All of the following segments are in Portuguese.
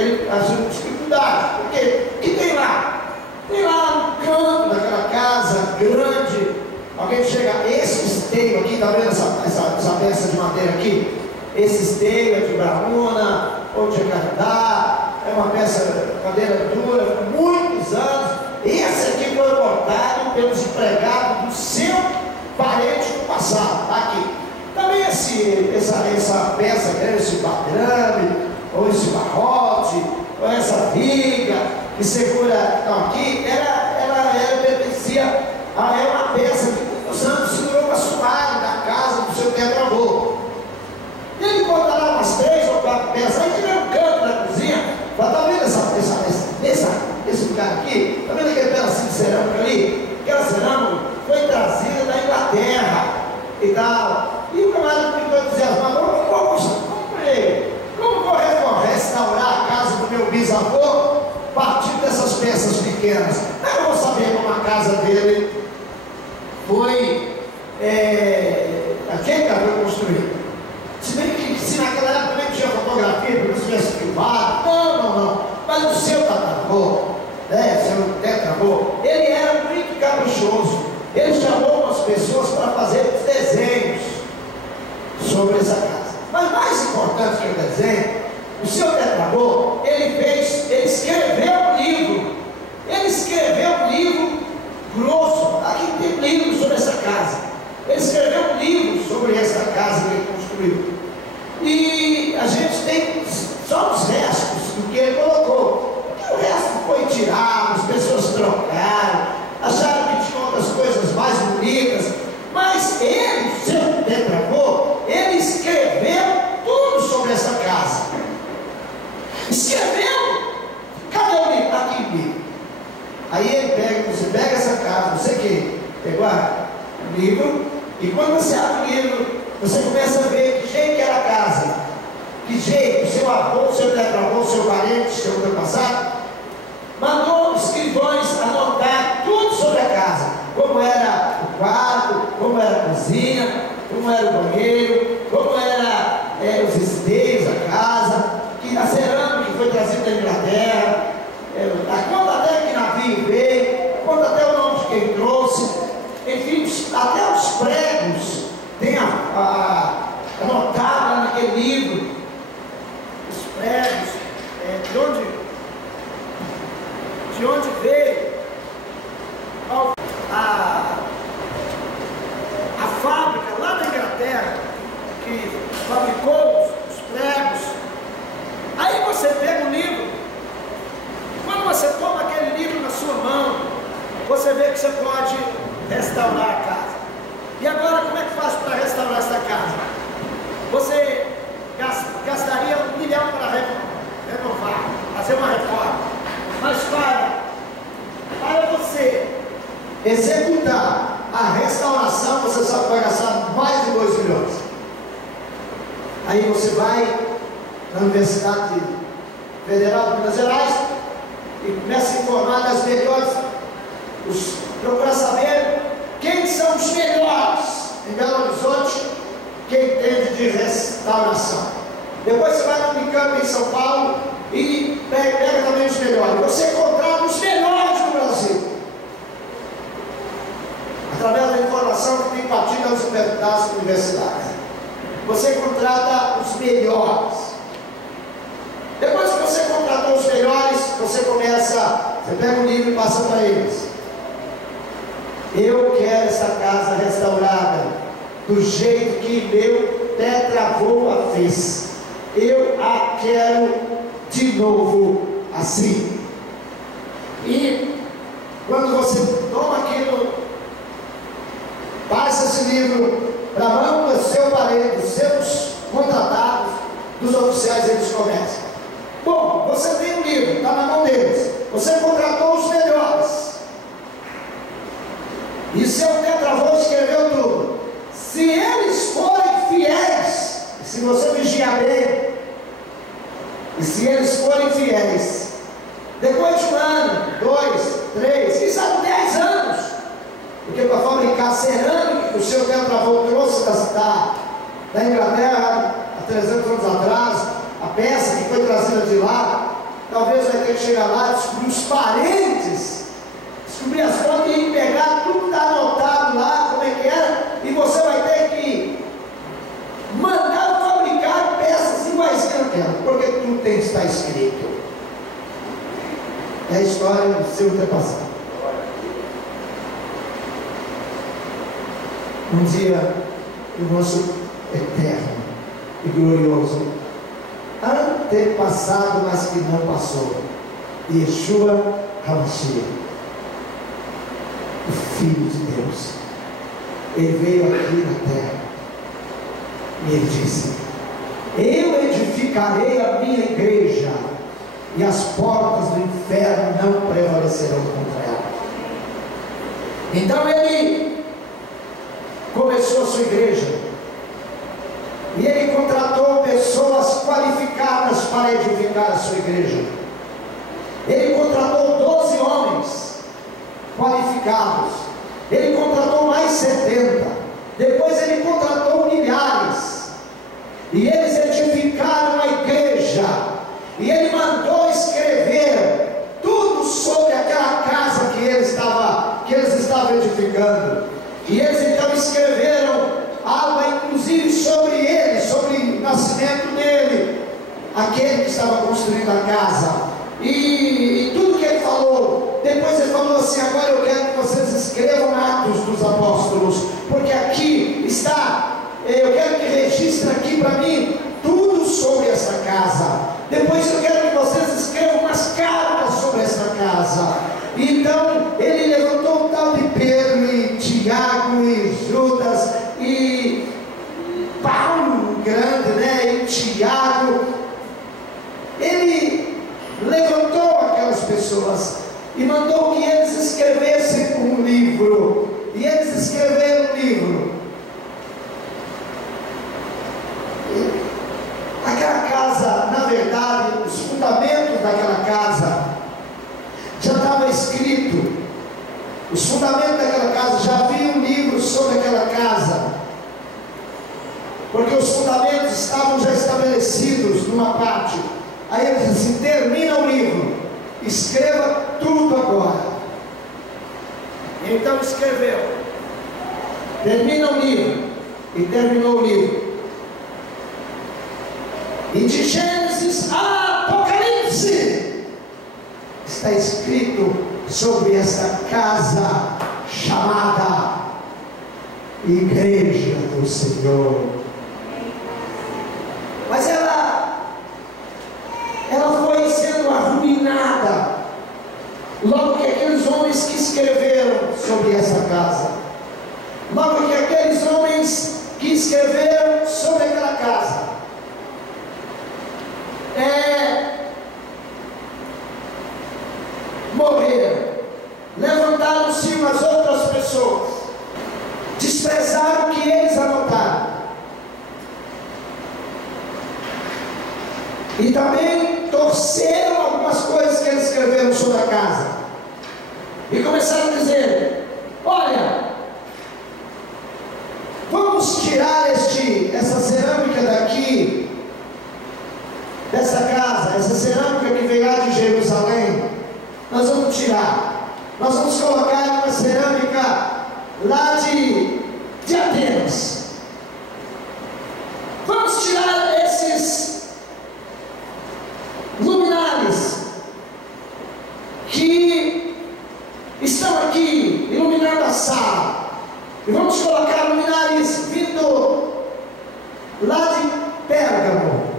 as dificuldades. Porque o que tem lá? Tem lá um canto daquela casa grande. Alguém chega, esse esteio aqui, está vendo essa peça de madeira aqui? Esse esteio é de Bramuna ou de Jacarandá, é uma peça de madeira dura, muitos anos. Esse aqui foi botado pelos empregados do seu parente no passado, tá aqui. Também essa peça, esse badrame, ou esse barrote, ou essa viga que segura, então aqui, ela pertencia a uma peça que muitos anos segurou o assoalho da casa do seu tetravô. E ele botar lá umas 3 ou 4 peças, aí tiver um canto da cozinha, está vendo esse lugar aqui? Está vendo aquele pedacinho de cerâmica ali? Aquela cerâmica foi trazida da Inglaterra e tal. E o camarada ficou entusiasmado: como vou restaurar a casa do meu bisavô partindo dessas peças pequenas? Eu vou saber como a casa dele foi aquele que foi construído. Se bem que se naquela época nem tinha fotografia, porque não tivesse filmado, não. Mas o seu tetravô, seu tetravô, ele era muito caprichoso. Ele chamou umas pessoas para fazer os desenhos sobre essa casa. Mas mais importante que o desenho, o seu tetravô, ele escreveu um livro. Ele escreveu um livro grosso. Aqui tem livro sobre essa casa. Ele escreveu um livro sobre essa casa que ele construiu. E a gente tem só os restos do que ele colocou. Porque o resto foi tirado, as pessoas trocaram, acharam que tinha outras coisas mais bonitas. Mas ele, seu tetravô, ele escreveu tudo sobre essa casa. Escreveu? Cadê o livro? Aqui o livro. Aí você pega essa casa, você que pegou o livro, e quando você abre o livro, você começa a ver que jeito que era a casa, que jeito, seu avô, seu tetravô, seu parente, seu antepassado, mandou escrivães anotar tudo sobre a casa, como era o quarto, como era a cozinha, como era o banheiro, como era os esteios, a casa, que a cerâmica que foi trazida da Inglaterra, a conta até que navio veio, a conta até o nome de quem trouxe, enfim, até os pregos tem anotado naquele livro, os pregos, de onde veio a fábrica lá da Inglaterra que fabricou os pregos. Aí você pega o livro, quando você toma aquele livro na sua mão, você vê que você pode restaurar a casa. E agora, como é que faz para restaurar essa casa? Você gastaria R$1 milhão para renovar, fazer uma reforma. Mas para você executar a restauração, você sabe que vai gastar mais de 2 milhões. Aí você vai na Universidade Federal de Minas Gerais e começa a informar das melhores, procura saber quem são os melhores em Belo Horizonte, quem entende de restauração. Depois você vai na Unicamp em São Paulo e pega também os melhores. Você contrata os melhores do Brasil, através da informação que tem partido das universidades. Você contrata os melhores. Depois que você contratou os melhores, você pega o livro e passa para eles. Eu quero essa casa restaurada do jeito que meu tetravô a fez. Eu a quero de novo assim. E quando você toma aquilo, passa esse livro para a mão do seu parente, dos seus contratados, dos oficiais, eles começam. Bom, você tem um livro, está na mão deles. Você contratou os melhores. E seu tetravô escreveu tudo. Se eles forem fiéis, se você vigiar bem, e se eles forem fiéis, depois de 1 ano, 2, 3, quem sabe 10 anos, porque para fabricar cerâmica que o seu tetravô trouxe da Inglaterra há 300 anos atrás, a peça que foi trazida de lá, talvez vai ter que chegar lá, descobrir os parentes, descobrir as fotos e pegar tudo que está anotado lá, como é que era, e você vai ter que mandar fabricar peças iguais àquela, porque tudo tem que estar escrito. É a história do seu antepassado. Um dia, o nosso eterno e glorioso antepassado, mas que não passou, Yeshua HaMashiach, o Filho de Deus, ele veio aqui na terra e ele disse: eu edificarei a minha igreja e as portas do inferno não prevalecerão contra ela. Então ele começou a sua igreja e ele contratou pessoas qualificadas para edificar a sua igreja. Ele contratou 12 homens qualificados, ele contratou mais 70, depois ele contratou milhares, e eles edificaram a igreja, e ele mandou escrever tudo sobre aquela casa que eles estavam edificando, e eles então escreveram algo inclusive sobre ele, sobre o nascimento dele, aquele que estava construindo a casa, e tudo que ele falou. Depois ele falou assim: agora eu quero que vocês escrevam Atos dos Apóstolos, porque aqui está, eu quero que registre aqui para mim tudo sobre essa casa. Depois eu quero que vocês escrevam umas cartas sobre essa casa. Então ele levantou o tal de Pedro e Tiago e Judas e Paulo grande, né, e Tiago. Ele levantou aquelas pessoas e mandou que eles escrevessem um livro, e eles escreveram um livro. Aquela casa, na verdade, os fundamentos daquela casa já estava escrito, os fundamentos daquela casa, já havia um livro sobre aquela casa, porque os fundamentos estavam já estabelecidos numa parte. Aí ele disse assim: termina o livro, escreva tudo agora. Então escreveu, termina o livro, e terminou o livro. E de Gênesis a Apocalipse está escrito sobre essa casa chamada Igreja do Senhor. Mas ela foi sendo arruinada logo que aqueles homens que escreveram sobre essa casa, logo que aqueles homens que escreveram sobre aquela casa morreram, levantaram-se umas outras pessoas, desprezaram o que eles anotaram, e também torceram algumas coisas que eles escreveram sobre a casa, e começaram a dizer: olha, vamos tirar essa cerâmica daqui, dessa casa, essa cerâmica que veio lá de Jerusalém, nós vamos tirar, nós vamos colocar uma cerâmica lá de Atenas, vamos tirar esses luminares que estão aqui iluminando a sala, e vamos colocar luminares vindo lá de Pérgamo,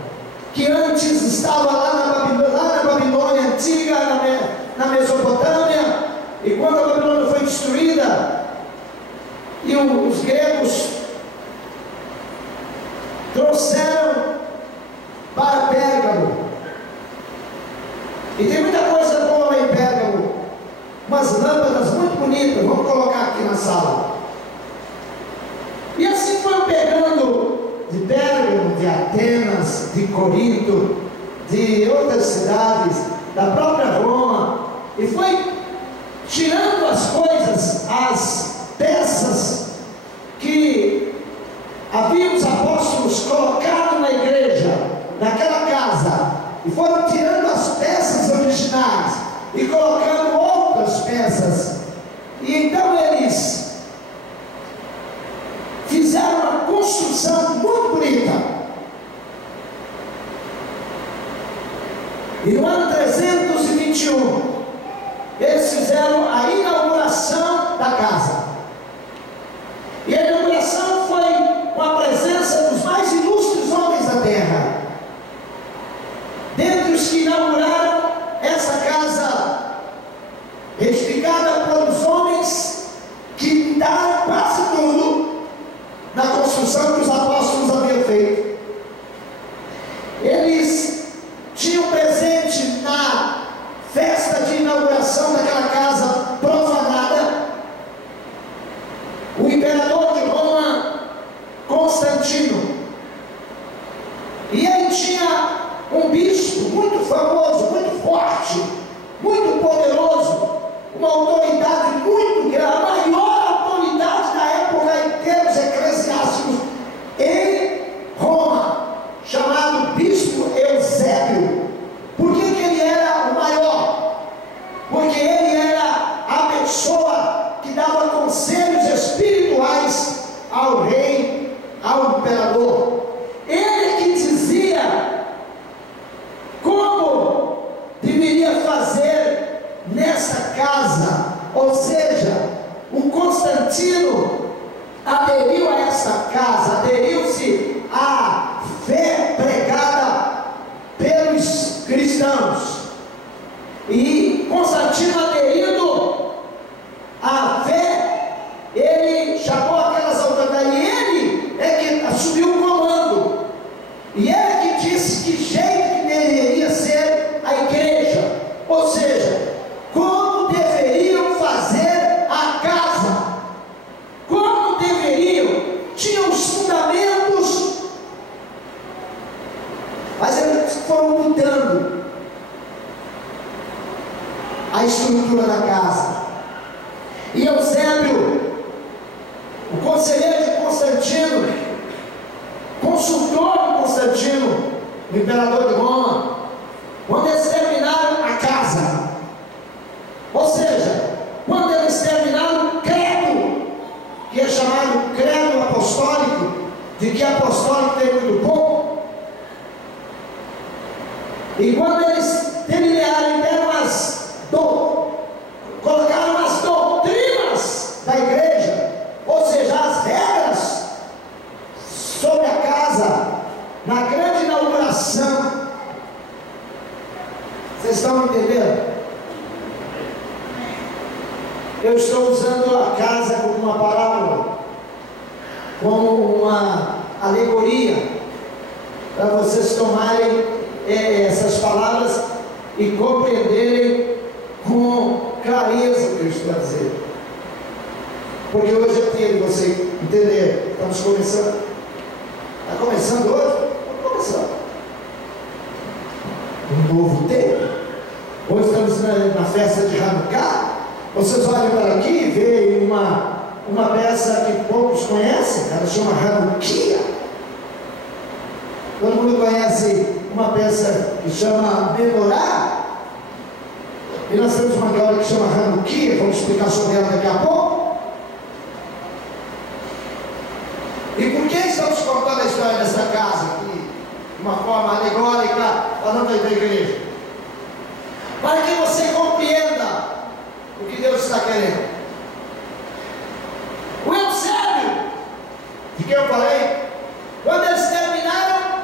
que antes estava lá na Babilônia antiga, na Mesopotâmia, e quando a Babilônia foi destruída e os gregos trouxeram para Pérgamo, e tem muita coisa boa lá em Pérgamo, umas lâmpadas muito bonitas, vamos colocar aqui na sala. E assim foram pegando de Pérgamo, de Atenas, de Corinto, de outras cidades, da própria Roma, e foi tirando as coisas, as peças que havia os apóstolos colocado na igreja, naquela casa, e foram tirando as peças e colocando outras peças. E então eles fizeram uma construção muito bonita. E no ano 321, eles fizeram a inauguração da casa. E a inauguração foi com a presença dos mais ilustres homens da terra. Dentre os que inauguraram essa casa, edificada pelos homens que deram quase tudo na construção que os apóstolos haviam feito. Eles tinham presente na festa de inauguração daquela casa profanada o imperador de Roma, Constantino. E ele tinha um bispo muito famoso, muito forte, muito poderoso, uma autoridade muito grande, a maior autoridade da época em termos eclesiásticos em Roma, chamado bispo Eusébio. Por que ele era o maior? Porque ele era a pessoa que dava conselhos espirituais ao rei, ao imperador. Ele que dizia como deveria fazer nessa casa. Ou seja, o Constantino aderiu a essa casa, aderiu-se à fé pregada pelos cristãos. E Constantino, aderido à fé, ele chamou aquelas autoridades, e ele é que assumiu o comando, e ele é que disse que jeito que deveria ser a igreja, ou seja, como deveriam fazer a casa, como deveriam, tinham os fundamentos, mas eles foram mudando a estrutura da casa. E Eusébio, o conselheiro de Constantino, consultor de Constantino, o imperador de Roma, quando eles terminaram a casa, ou seja, quando eles terminaram o credo, que é chamado credo apostólico, de que apostólico tem muito pouco, e quando eles terminaram, deram colocaram as doutrinas da igreja, ou seja, as regras sobre a casa, na grande inauguração. Vocês estão entendendo? Eu estou usando a casa como uma parábola, como uma alegoria, para vocês tomarem essas palavras e compreenderem com clareza o que eu estou a dizer. Porque hoje é dia de você entender. Estamos começando. Está começando hoje? Estamos começando. Um novo tempo. Hoje estamos na festa de Hanukkah. Vocês olham para aqui e veem uma peça que poucos conhecem. Ela chama Hanukkah. Todo mundo conhece uma peça que chama Menorá. E nós temos uma teoria que chama Hanukkah, vamos explicar sobre ela daqui a pouco. E por que estamos contando a história dessa casa aqui, de uma forma alegórica, falando da igreja? Para que você compreenda o que Deus está querendo. O Eusébio, de que eu falei, quando eles terminaram,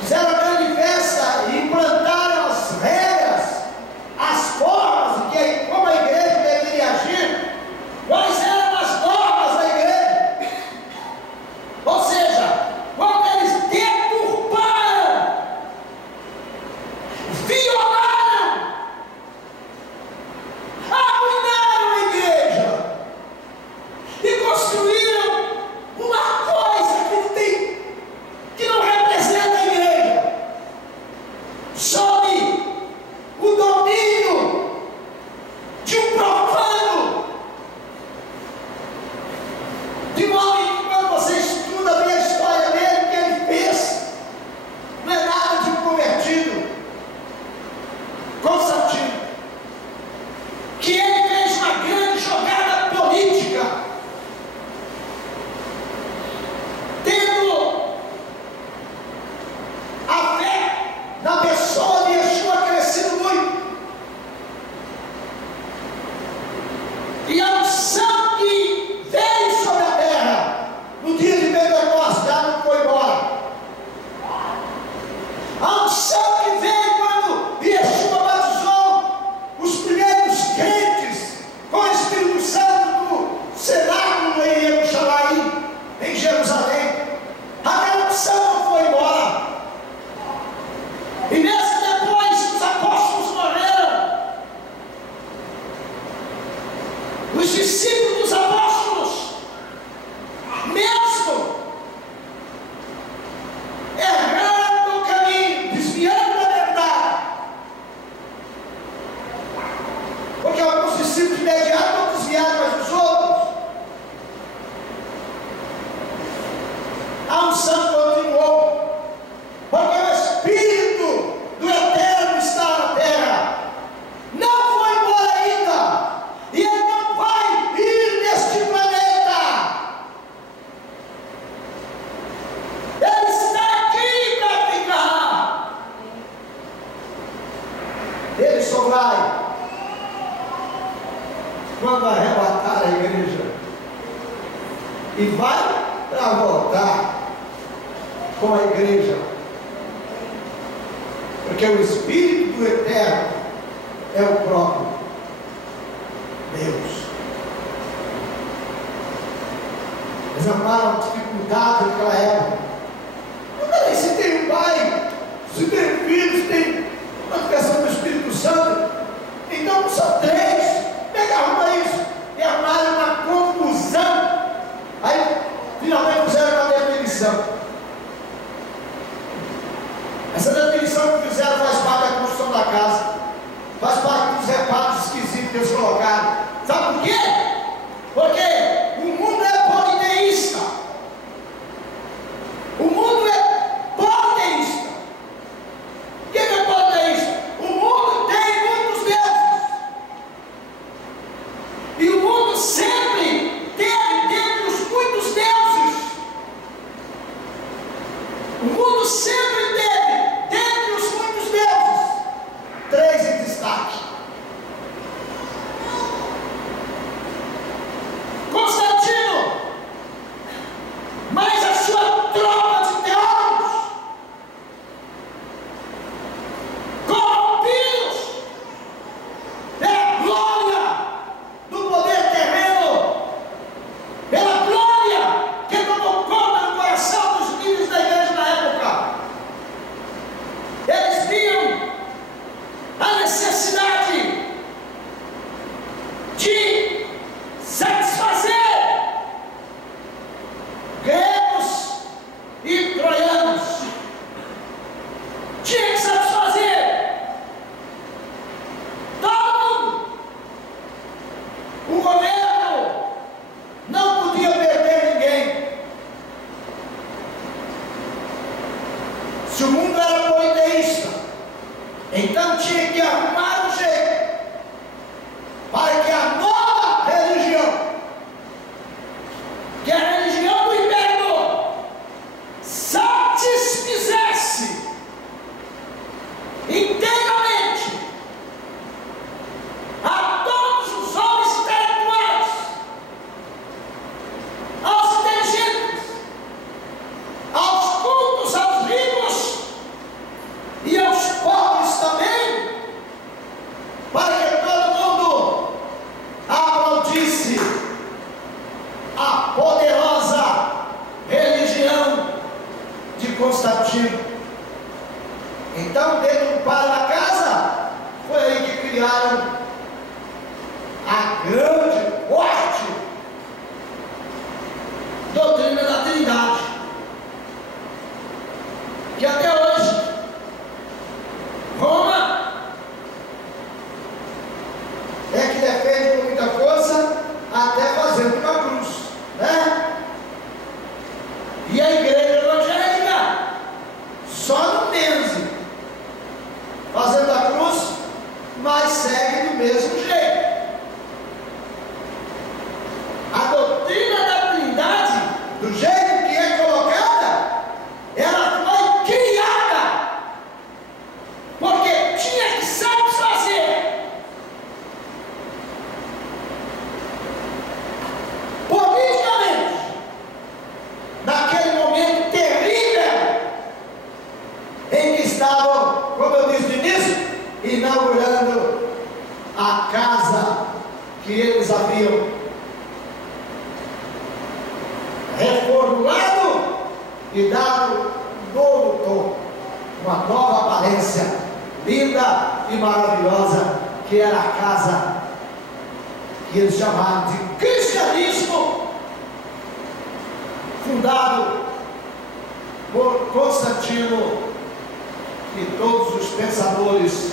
fizeram a grande festa e implantaram as regras, as formas de como a igreja deveria agir. Quais eram as normas da igreja? Ou seja, quando eles deturparam, violaram, arruinaram a igreja e construíram uma coisa que não representa a igreja, sob o domínio de um profano, de modo que quando você estuda bem a história dele, o que ele fez, não é nada de convertido. Ele só vai quando arrebatar a igreja, e vai para voltar com a igreja, porque o Espírito do Eterno é o próprio Deus. Eles amaram a dificuldade daquela época. Peraí, se tem um pai, se tem um filho, se tem uma manifestação do Espírito Santo, então são três. Pega, arruma isso. E arrumaram uma confusão. Aí, finalmente, fizeram uma definição. Essa definição que fizeram faz parte da construção da casa, faz parte dos reparos esquisitos que eles colocaram. Sabe por quê? Porque o mundo é politeísta. O mundo é politeísta. O que é politeísta? O mundo tem muitos deuses. E o mundo sempre teve dentre os muitos deuses. O mundo sempre teve dentre os muitos deuses três em destaque. Constantino, mas a sua tropa de teólogos corrompidos pela glória do poder terreno, pela glória que tomou conta do coração dos líderes da igreja na época. Eles viam a necessidade de satisfazer gregos e troianos. Tinha que satisfazer todo mundo. O governo não podia perder ninguém. Se o mundo era politeísta, então tinha que arrumar um jeito para que a nova religião, que é a religião do imperador, satisfizesse inteiramente a todos os homens intelectuais, aos inteligentes, aos cultos, aos ricos e aos pobres também, para que todo mundo aplaudisse a poderosa religião de Constantino. Então, dentro do pátio da casa, foi aí que criaram a grande, forte doutrina da Trindade, que até hoje Roma é que defende com muita força, até fazendo uma cruz, né? E a igreja evangélica só no Mense, fazendo a cruz, mas segue do mesmo jeito. A doutrina da Trindade, do jeito que é colocada, ela foi criada porque tinha que satisfazer politicamente, naquele momento terrível em que estavam, como eu disse no início, inaugurando a casa que eles haviam reformulado e dado um novo tom, uma nova aparência linda e maravilhosa, que era a casa que eles chamaram de cristianismo, fundado por Constantino e todos os pensadores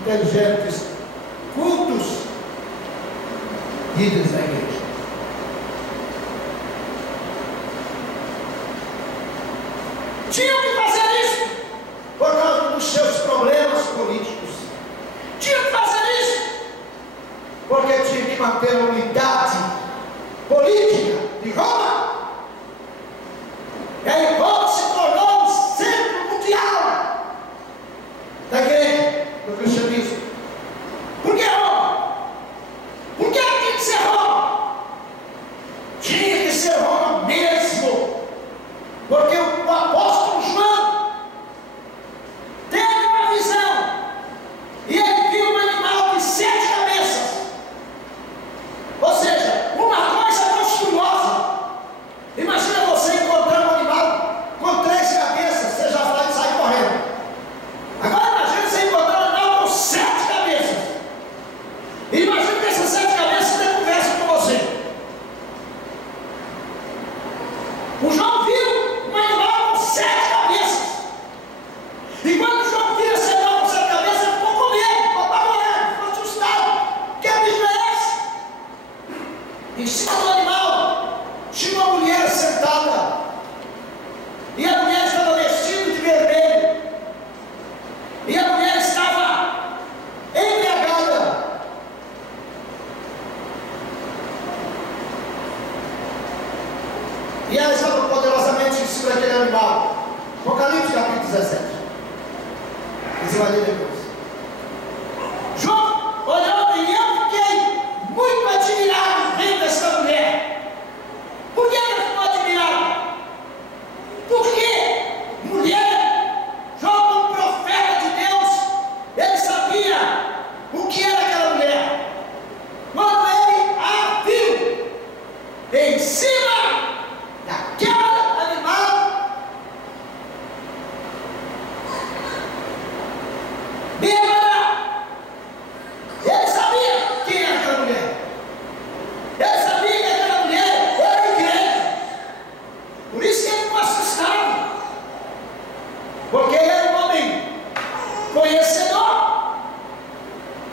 inteligentes, cultos, líderes da igreja. Tinham que fazer isso por causa dos seus problemas políticos. Tinham que fazer isso porque tinha que manter a unidade política de Roma. E aí Roma se tornou o centro mundial da igreja, do cristianismo.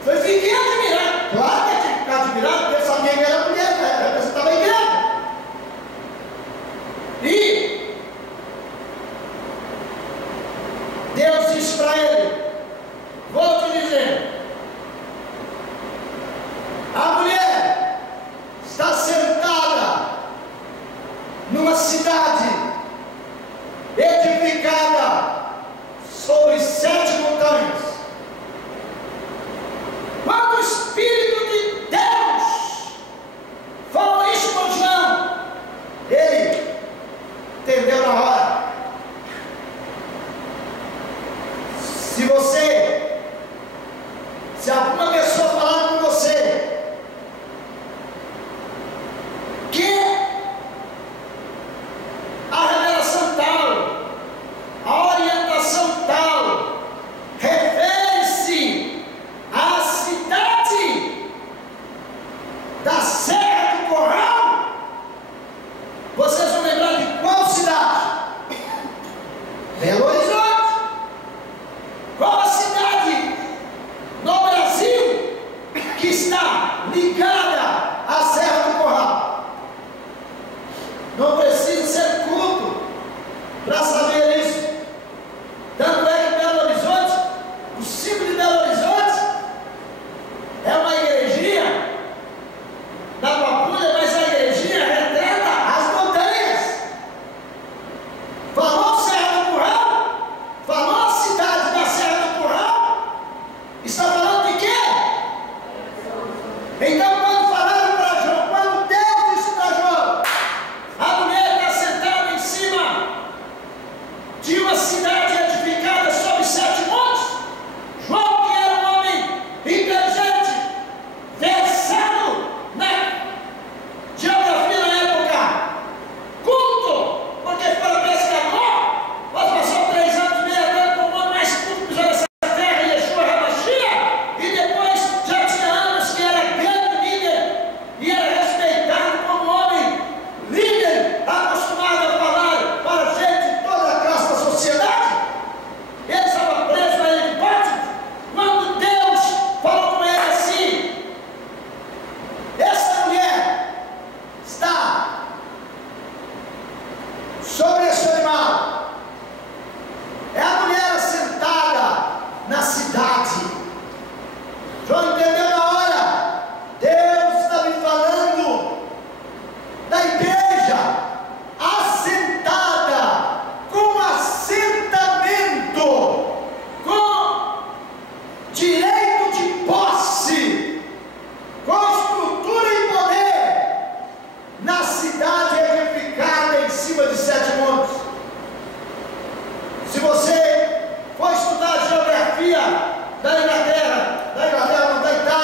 Eu fiquei admirado. Claro que eu tinha que ficar admirado, porque eu sabia que era mulher, né? Representava a igreja. E Deus disse para ele: vou te dizer, a mulher está sentada numa cidade edificada sobre 7 montanhas. Quando o Espírito de Deus falou isso com João, ele entendeu na hora. Se alguma pessoa falar com você que a revelação tal, a orientação tal, refere-se à cidade da Serra do Curral, vocês vão lembrar de qual cidade? Belo Horizonte. Qual a cidade no Brasil que está ligada à Serra do Curral? Não precisa ser culto para saber isso. Tanto é que Belo Horizonte, o símbolo de Belo Horizonte é uma igrejinha da Pampulha, mas a igrejinha retrata as montanhas. Falou Serra do Curral, falou a cidade da Serra do Curral, está falando de quê? Então, quando falaram para João, quando Deus disse para João, a mulher está sentada em cima de uma cidade edificada sobre 7 montes, João, que era um homem inteligente, versado na geografia na época, culto, porque foi pescador, mas passou 3 anos e meio andando com o homem mais culto que já nessa terra, Yeshua HaMashiach, e depois já tinha anos que era grande líder e era respeitado como homem líder, acostumado a falar para gente de toda a classe da sociedade. Ele estava preso na ilha de Patmos, quando Deus falou com ele assim: essa mulher está sobre esse animal. É a mulher assentada na cidade. João entendeu na hora. Deus está me falando da igreja assentada, com assentamento, com direito de posse, com estrutura e poder, na cidade edificada em cima de 7 montes. Se você for estudar a geografia da Inglaterra não, da Itália,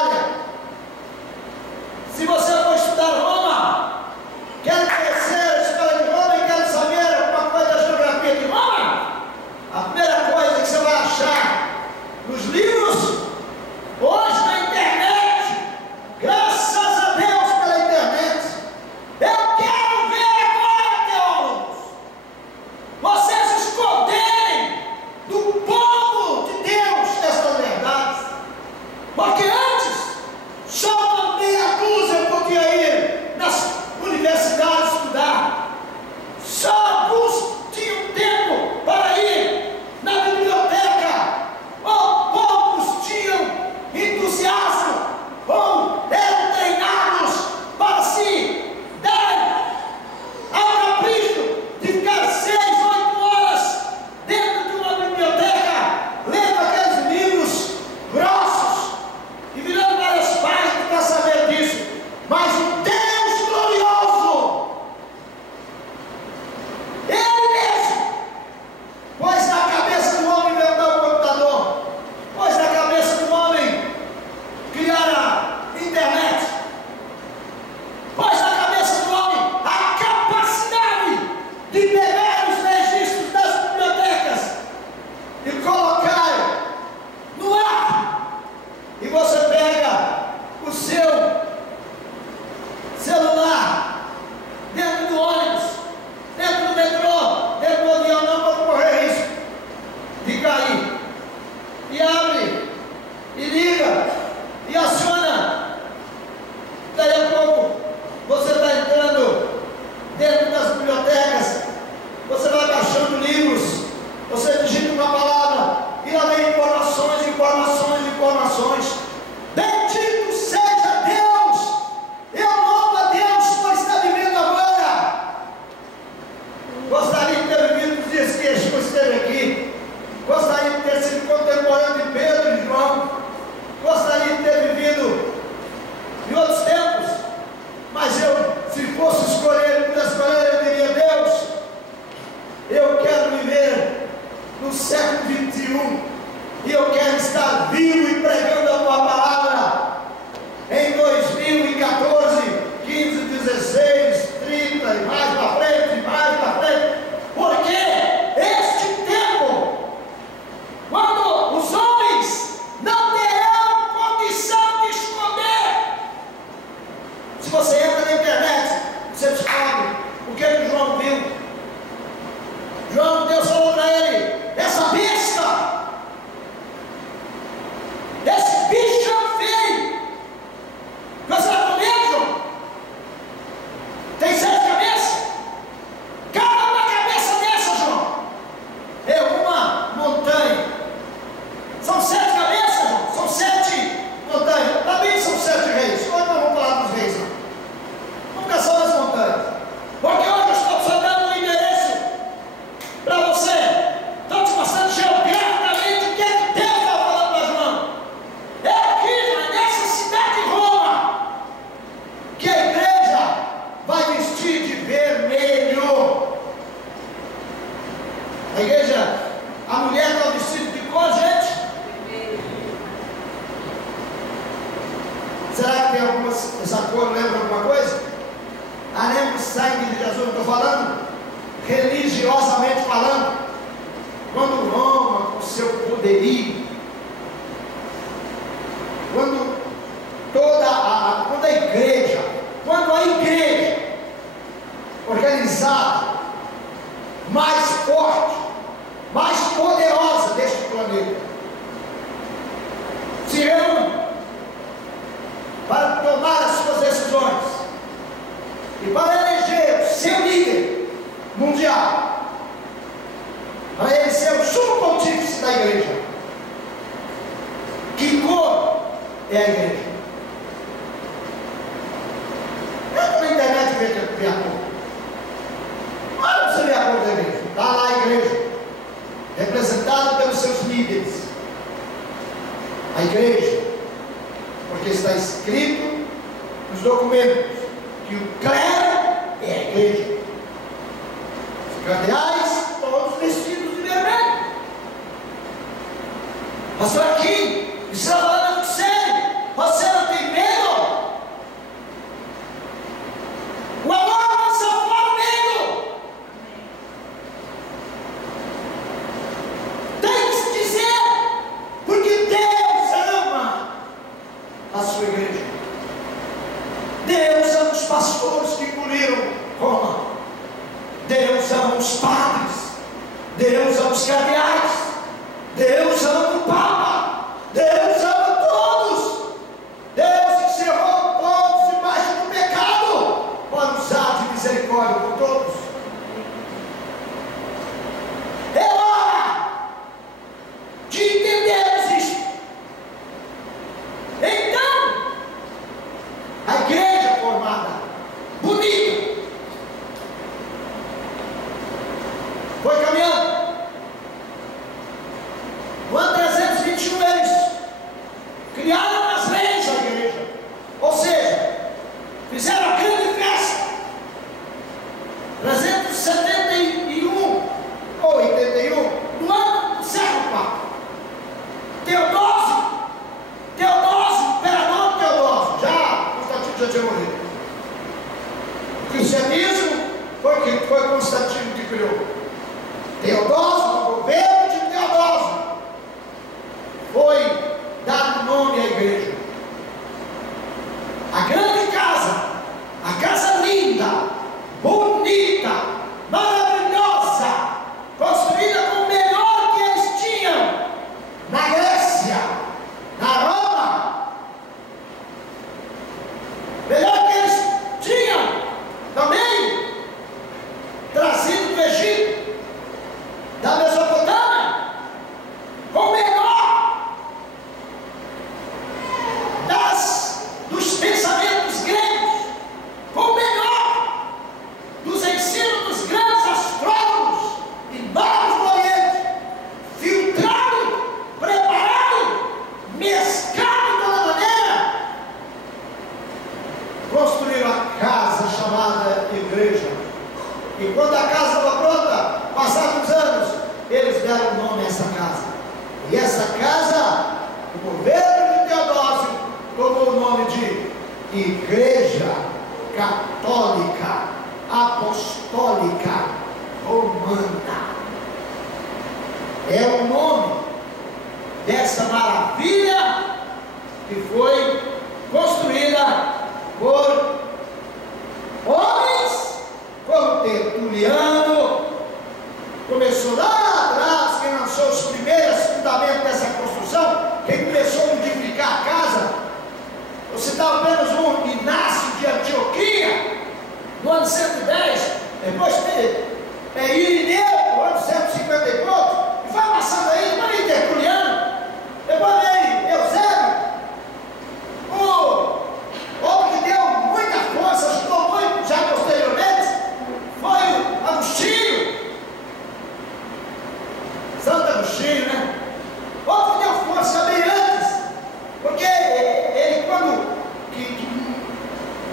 essa cor lembra alguma coisa? Lembra o sangue de Jesus, não estou falando religiosamente falando. Quando Roma, com seu poderio, quando a igreja, organizada, mais forte, mais poderosa deste planeta, se reúne para tomar as suas decisões e para eleger o seu líder mundial, para ele ser o sumo pontífice da igreja. Que cor é a igreja? Entra na internet e vê a cor. Olha para você ver a cor da igreja. Está lá a igreja, representada pelos seus líderes. A igreja, porque está escrito nos documentos que o clero é a igreja. Os cardeais, todos vestidos de vermelho. Pastor aqui, isso é falando sério. Você não tem medo? O amor não salva o medo. Tem que se dizer, porque Deus ama a sua igreja. Deus ama os pastores que engoliram Roma. Deus ama os padres. Deus ama os cardeais. Deus ama o Papa. Deus ama todos. Deus encerrou todos debaixo do pecado para usar de misericórdia por todos. É hora de entendermos isso. Então, a igreja formada, bonita, foi caminhando. No ano 321 eles criaram as leis da igreja, ou seja, fizeram a grande festa. 371 ou 81, no ano do século IV, imperador Teodósio, já Constantino já tinha morrido. O cristianismo foi Constantino que criou. Teodósio, o governo de Teodósio, foi dado nome à igreja. A grande casa, a casa linda, bonita, maravilhosa, construída com o melhor que eles tinham na Grécia, na Roma, melhor que eles tinham também, trazido do Egito, da Mesopotâmia, com o melhor dos pensamentos gregos, com o melhor dos ensinos dos grandes astrólogos e magos do Oriente, filtrado, preparado, mesclado de toda maneira, construíram a casa chamada igreja. E quando a casa estava pronta, passados anos, eles deram nome a essa casa. E essa casa, o governo de Teodósio tomou o nome de Igreja Católica Apostólica Romana. É o nome dessa maravilha que foi construída por homens como Tertuliano. Começou lá atrás, quem lançou os primeiros fundamentos dessa construção, quem começou a modificar a casa. Eu citava apenas um, Inácio de Antioquia, no ano 110, depois Irineu, no ano 150 e pouco, e vai passando aí, depois vem Tertuliano, depois vem Eusébio, outro que deu muita força, ajudou muito já posteriormente, foi o Agostinho, Santo Agostinho, né? Outro que deu força bem antes, porque ele quando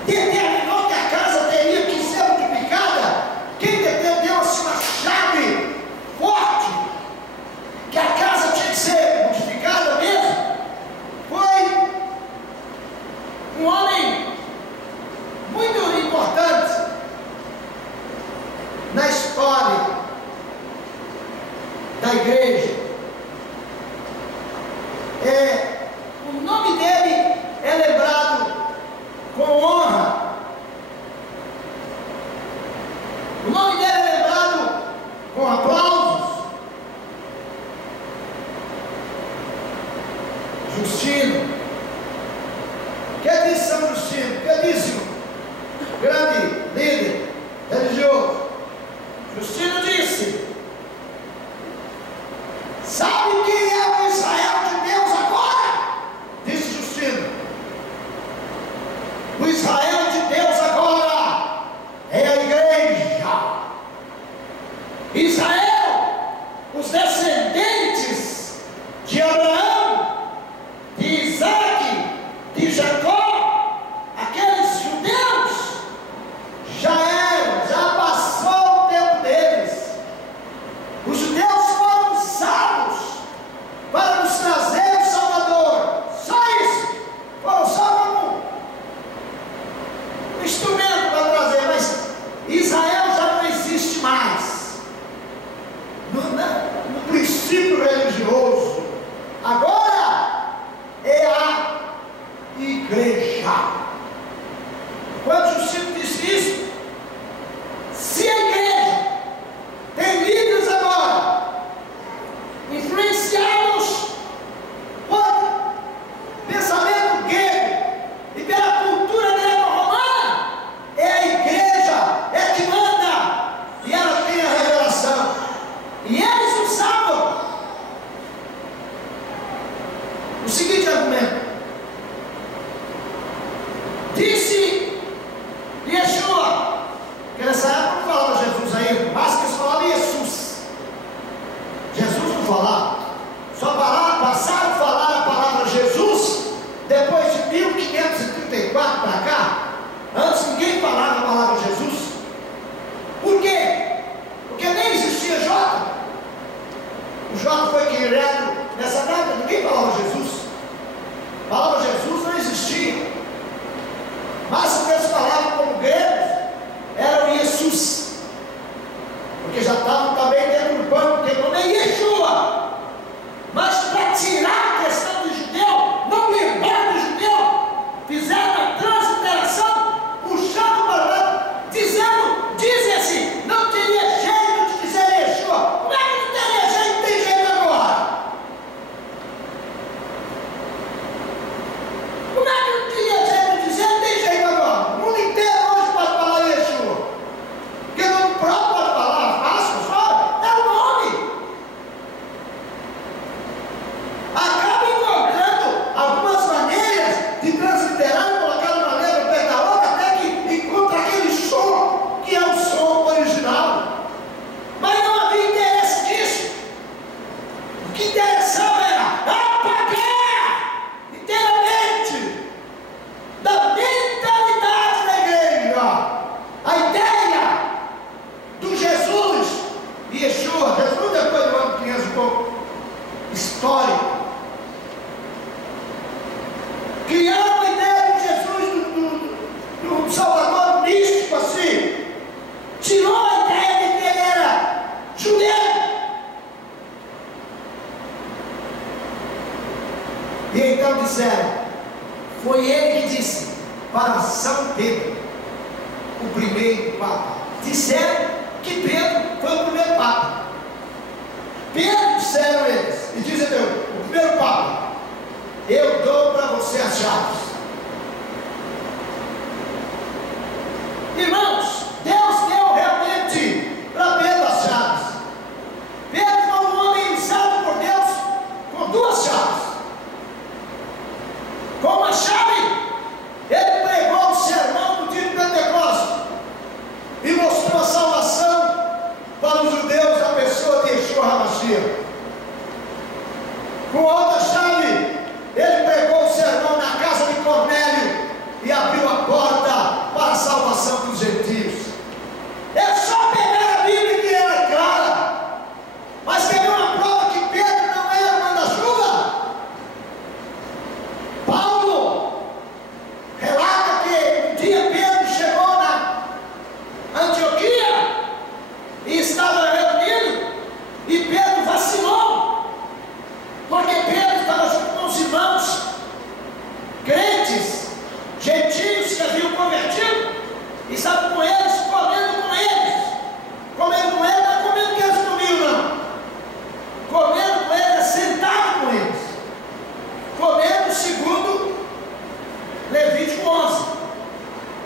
determinou que a casa teria que ser multiplicada, quem deu assim uma chave Justino. O que disse São Justino? O que disse o grande líder religioso? Justino disse: sabe quem é o Israel de Deus agora? Disse Justino: o Israel de Deus agora é a igreja. Israel, os descendentes de Abraão, de Isaac, de Jacó, aqueles judeus, já passou o tempo deles. Os judeus foram usados para nos trazer o Salvador. Só isso. Foram só como um instrumento para trazer, mas Israel já não existe mais. No princípio religioso, agora é a igreja. Quando Justino disse isso, se a igreja tem líderes agora influenciados por pensamento grego e pela cultura greco-romana, é a igreja, é que manda, e ela tem a revelação. E eles usavam o seguinte argumento. Disse Yeshua, que nessa época não falava Jesus ainda, mas que eles falavam Jesus. Jesus não falava, só passaram a falar a palavra Jesus depois de 1534 para cá. Antes ninguém falava a palavra Jesus. Por quê? Porque nem existia J. O J foi criado nessa data, ninguém falava Jesus. A palavra Jesus não existia. Mas o que eles falavam como gregos era o Jesus. Porque já estavam também dentro do banco, porque o nome é Yeshua. Mas para tirar a questão do judeu, não lembrar do judeu, fizeram a transliteração, puxando para lá, dizendo, dizem assim, não teria jeito de dizer Yeshua. Como é que não teria jeito? Tem jeito agora. Como é que não teria jeito de dizer? Tem jeito agora. O mundo inteiro hoje pode falar Yeshua. Porque o nome próprio pode falar, fácil, só é o nome. Acaba encontrando algumas maneiras de transliterar e colocar uma letra perto da outra, até que encontra aquele som que é o som original. Mas não havia interesse nisso. O que interessava era apagar inteiramente da mentalidade da igreja a ideia do Jesus e Yeshua. Jesus depois do ano 500 um pouco histórico. Criaram a ideia de Jesus do Salvador místico assim. Tirou a ideia de que ele era judeu. E então disseram, foi ele que disse para São Pedro, o primeiro Papa. Disseram que Pedro foi o primeiro Papa. Pedro, disseram eles, e dizem o primeiro Papa, eu dou para você as chaves. Irmãos, Deus deu realmente para Pedro as chaves. Pedro foi um homem usado por Deus com duas chaves. Com uma chave, ele pregou o sermão do dia de Pentecostes e mostrou a salvação para os judeus da pessoa de Yeshua HaMashiach. Com outra chave, ele pregou o sermão na casa de Cornélio e abriu a porta para a salvação dos gentios.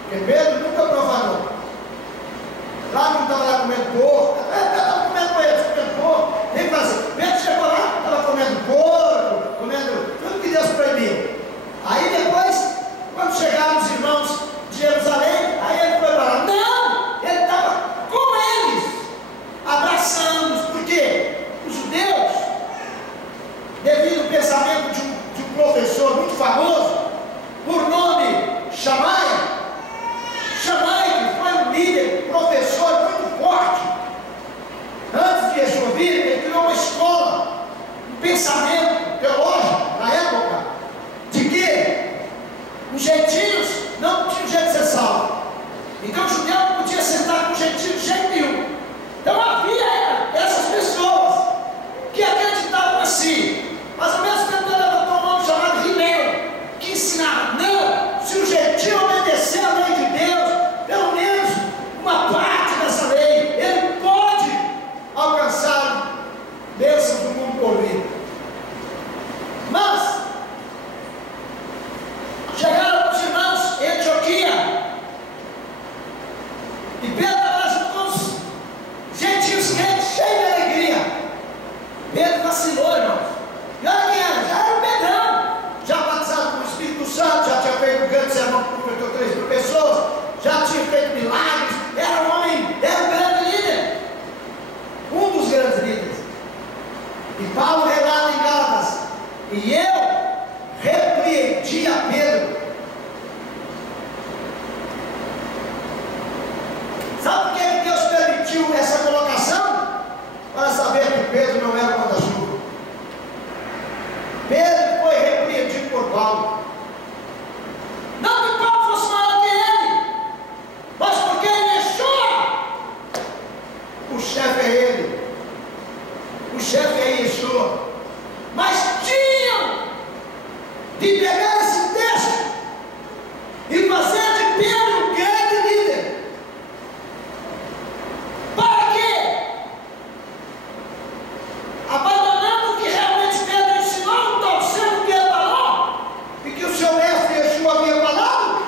Porque Pedro nunca profanou. Lá não estava lá comendo porco, estava comendo com eles, comendo porco, nem fazer. Pedro chegou lá, estava comendo porco, comendo tudo que Deus proibiu. Aí depois, quando chegaram os irmãos de Jerusalém, aí ele foi para lá. Não! Ele estava com eles, abraçando-os, porque os judeus, devido ao pensamento de um professor muito famoso, por nome Shammai, que foi um líder, professor muito forte, antes de Yeshua vir, ele criou uma escola, um pensamento teológico na época, de que os gentios não tinham jeito de ser salvo. Então o judeu não podia sentar com o gentio de jeito nenhum. Então havia essas pessoas que acreditavam assim, mas ao mesmo tempo ele levantou um homem chamado Rimeu, que ensinava: não, se o gentio obedecer à lei de Deus, pelo menos uma parte dessa lei, ele pode alcançar bênçãos do mundo por vir. Mas chegaram os irmãos em Antioquia, e Pedro estava junto com os gentios crentes, cheio de alegria. Pedro vacilou, irmãos. E olha quem era? Já era o Pedrão, já batizado com o Espírito Santo, já tinha feito um grande sermão que converteu 3 mil pessoas, já tinha feito milagres, era um homem, era um grande líder, um dos grandes líderes. E Paulo relata em Gálatas: e eu repreendi a Pedro. Sabe por que Deus permitiu essa colocação? Para saber que Pedro não era manda-chuva. Pedro foi repreendido por Paulo. Não que Paulo fosse maior que ele, mas porque ele Yeshua, o chefe é ele, o chefe é Yeshua. Mas tinham de pegar esse texto e fazer de Pedro um grande líder. Para quê? Abandonando o que realmente Pedro ensinou, torcendo o que ele falou e que o seu mestre Yeshua havia falado,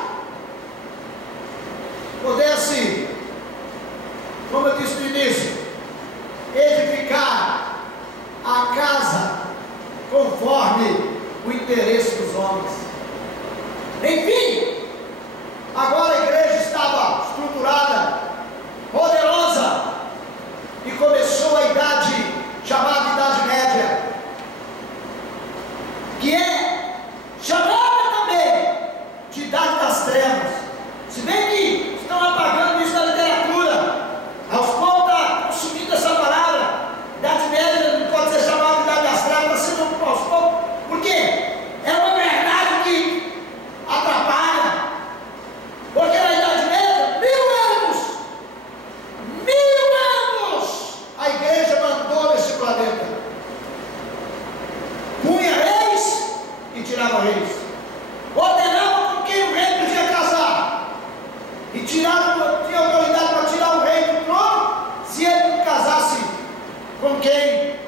pudesse, como eu disse no início, edificar a casa conforme o interesse dos homens. Enfim, agora a igreja estava estruturada, poderosa, e começou a idade chamada Idade Média, que é chamada também de Idade das Trevas. Se bem que estão apagando isso da literatura, aos poucos está consumindo essa palavra. Idade Média não pode ser chamada de Idade das Trevas, senão aos poucos, por quê? É uma verdade que atrapalha, porque na Idade Média, 1000 anos, a igreja mandou nesse planeta, punha reis e tirava reis, ordenava com quem o rei podia casar, e tinha autoridade para tirar o rei do trono, se ele não casasse com quem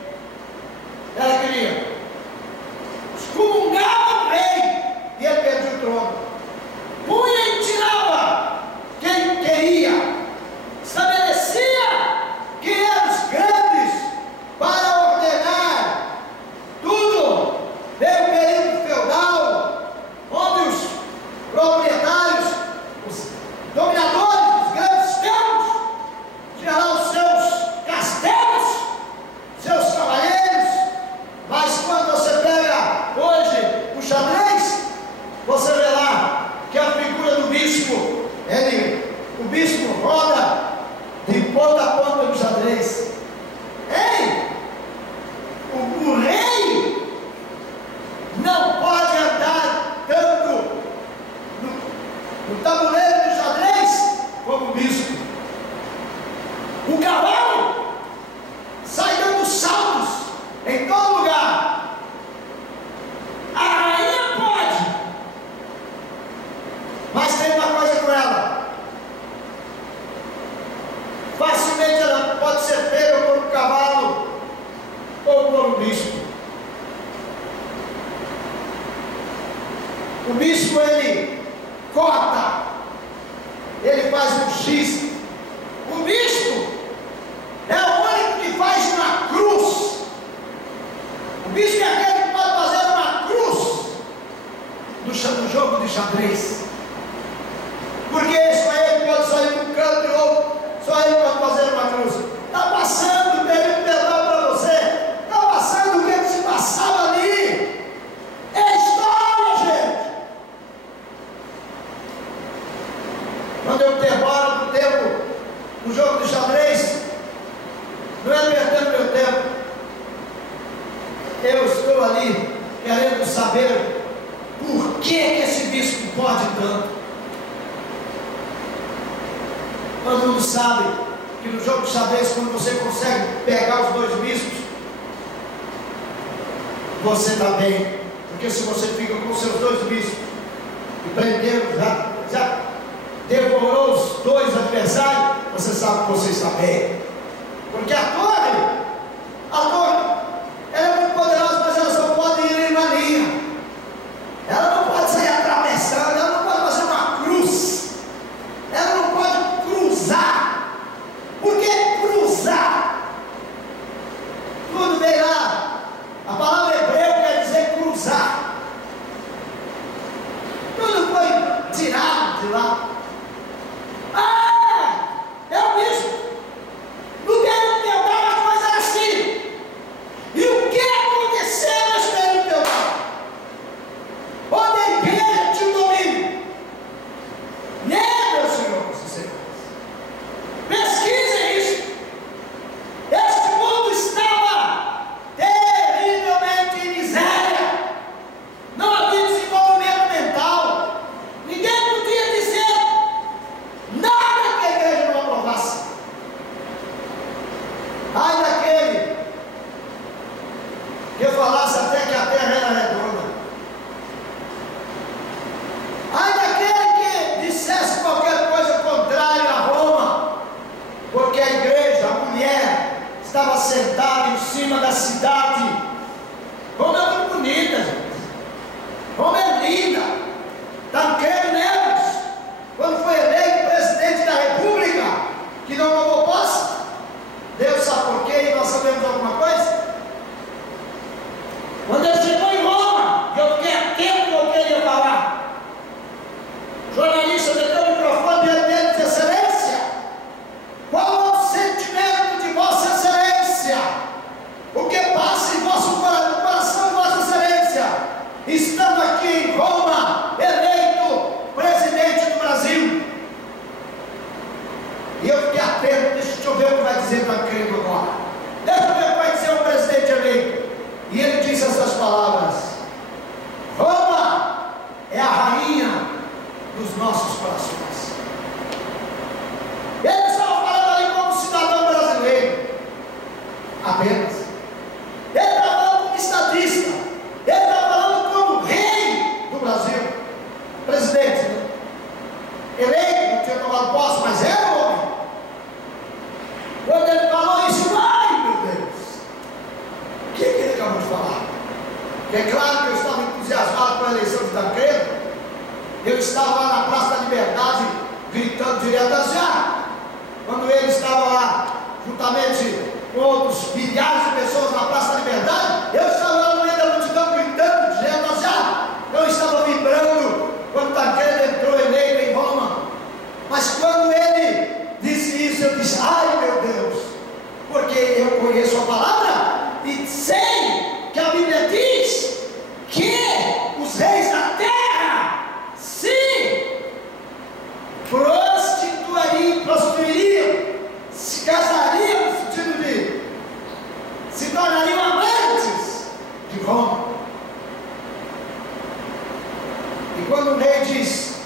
ela queria. Excomungava o rei e ele perdia o trono. Punha e tirava quem queria. Estabelecia quem eram os grandes para ordenar tudo. Veio o período feudal, onde os proprietários, os dominadores dos grandes tempos, tinham lá os seus castelos, seus cavaleiros. Mas quando você pega hoje o xadrez, você vê lá que a figura do bispo, o bispo roda de ponta a ponta no xadrez. Ei, o rei não pode andar tanto no tabuleiro do xadrez como o bispo. O cavalo sai dando saltos em todo lugar. A rainha pode, mas tem uma coisa com ela: facilmente ela pode ser pega por um cavalo ou por um bispo. O bispo, ele corta ele faz um X. O bispo é o único que faz uma cruz. O bispo é aquele que pode fazer uma cruz no jogo de xadrez. Porque só ele pode sair de um canto e outro, só ele pode fazer uma cruz. Está passando, pedindo perdão para você. Está passando o que se passava ali. É história, gente. Quando eu demoro um tempo no jogo de xadrez, não é perdendo meu tempo. Eu estou ali querendo saber por que esse bispo pode tanto. Todo mundo sabe que no jogo de xadrez, quando você consegue pegar os dois bispos, você está bem. Porque se você fica com os seus dois bispos e prendeu, já devorou os dois adversários, você sabe que você está bem. Porque a torre, ela é muito poderosa, mas ela só pode ir em uma linha. Ela não pode sair atravessando, ela não pode fazer uma cruz, ela não pode cruzar. Por que cruzar? Tudo bem lá, a palavra hebreu quer dizer cruzar. Tudo foi tirado de lá. É o bispo. No período feudal a coisa era assim. E o que aconteceu nesse período feudal? Onde a igreja tinha o domínio. Meus senhores e senhores, pesquisem isso. Este mundo estava terrivelmente em miséria. Não havia desenvolvimento mental. Ninguém podia dizer nada que a igreja não aprovasse. Ai daquele que falasse até que a terra era redonda. Ai daquele que dissesse qualquer coisa contrária a Roma, porque a igreja, a mulher, estava sentada em cima da cidade. Roma é muito bonita, gente. Roma é linda. Tancredo Neves, quando foi eleito presidente da República, que não tomou posse, Deus sabe por quê, e nós sabemos alguma coisa? Quando ele chegou em Roma, eu fiquei atento ao que ele ia falar. O jornalista meteu o microfone diante dele e disse: Excelência, qual é o sentimento de Vossa Excelência? O que passa em vosso coração, Vossa Excelência, estando aqui em Roma, eleito presidente do Brasil? E eu fiquei atento, deixa eu ver o que vai dizer Tancredo agora. Deixa eu ver o que vai dizer o presidente eleito. E ele disse essas palavras: Roma é a rainha dos nossos corações. Ele estava falando ali como cidadão brasileiro, apenas. Ele estava falando como estadista. Ele estava falando como rei do Brasil. Presidente, né? Eleito, não tinha tomado posse, mas era homem. Quando ele falou isso, ai meu Deus, o que ele acabou de falar? É claro que eu estava entusiasmado com a eleição de Tancredo. Eu estava lá na Praça da Liberdade, gritando direto assim, quando ele estava lá, juntamente com outros milhares de pessoas na Praça da Liberdade, eu estava lá no meio da multidão, gritando direto assim, eu estava vibrando quando Tancredo entrou eleito em Roma. Mas quando ele disse isso, eu disse: ai meu Deus, porque eu conheço a palavra e sei que a Bíblia diz que os reis da terra se prostituiriam, se casariam, no sentido de se tornariam amantes de Roma. E quando o rei diz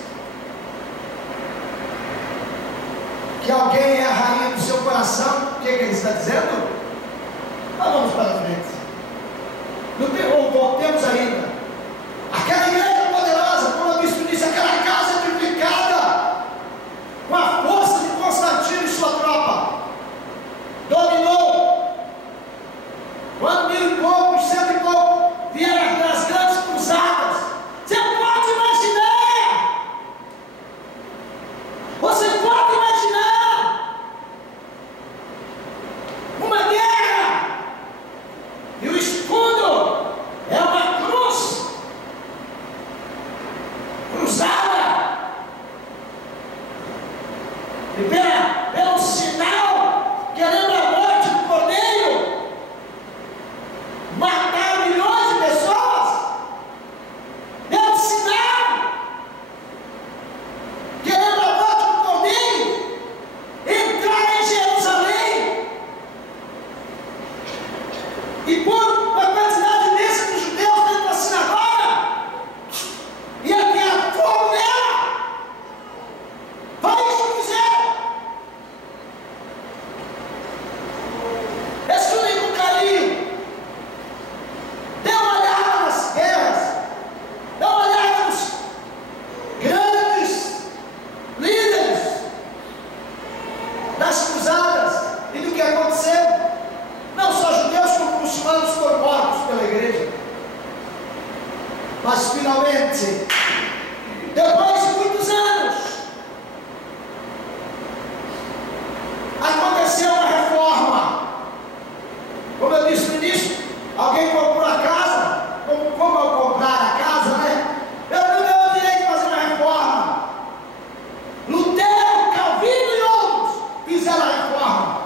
que alguém é a rainha do seu coração, o que ele está dizendo? Nós vamos para frente. Voltemos ainda. Aquela igreja poderosa, como o bispo disse, aquela casa edificada com a força de Constantino e sua tropa, dominou. Quando 1000 e pouco, 100 e pouco vieram das grandes cruzadas, você pode imaginar. Você excelente. Depois de muitos anos, aconteceu uma reforma. Como eu disse no início, alguém comprou a casa, como eu comprar a casa, né? Eu não tenho o direito de fazer uma reforma. Lutero, Calvino e outros fizeram a reforma.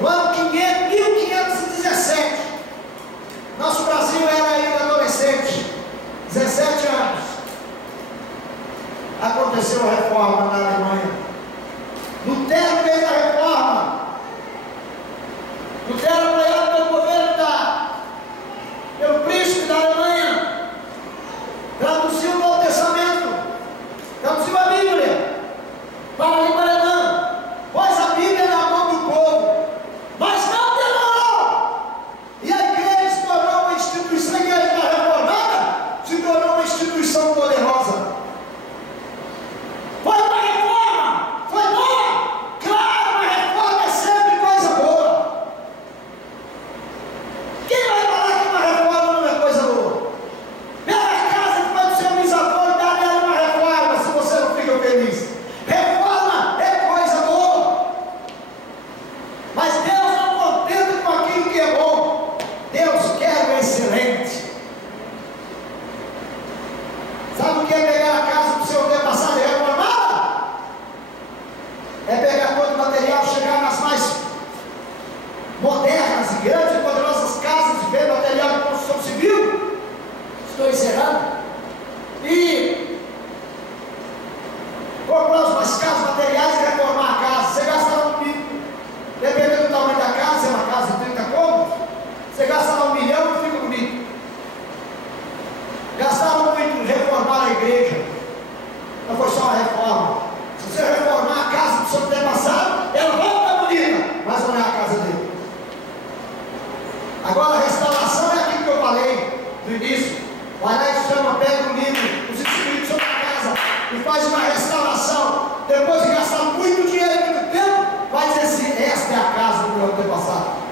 No ano 1517, nosso Brasil era ainda adolescente, 17 anos. Aconteceu a reforma na Alemanha. Lutero fez a reforma. Lutero, apoiado pelo governo pelo príncipe da Alemanha, traduziu o Novo Testamento, traduziu a Bíblia para a língua alemã, pôs a Bíblia na mão do povo, mas não demorou, e a igreja se tornou uma instituição, a igreja reformada se tornou uma instituição poderosa. Foi uma reforma, foi boa, claro, uma reforma é sempre coisa boa. Quem vai falar que uma reforma não é coisa boa? Pega a casa que foi do seu bisavô e dá nela uma reforma, se você não fica feliz. Reforma é coisa boa. Mas Deus não contenta com aquilo que é bom. Deus quer o excelente. Sabe o que é pegar a casa do seu antepassado e reformar? É pegar todo o material, chegar nas mais modernas e grandes e poderosas casas e ver material de construção civil. Estou encerrando. E comprar os mais caros materiais e reformar a casa. Você gasta lá dependendo do tamanho da casa, se é uma casa de 30 cômodos, você gasta lá 1 milhão e fica bonito. Gastaram muito em reformar a igreja. Não foi só uma reforma. Se você reformar a casa do seu antepassado, ela vai ficar bonita, mas não é a casa dele. Agora a restauração é aquilo que eu falei no início. Vai lá e chama, pega o livro, os espíritos sobre a casa e faz uma restauração. Depois de gastar muito dinheiro e muito tempo, vai dizer assim: esta é a casa do meu antepassado.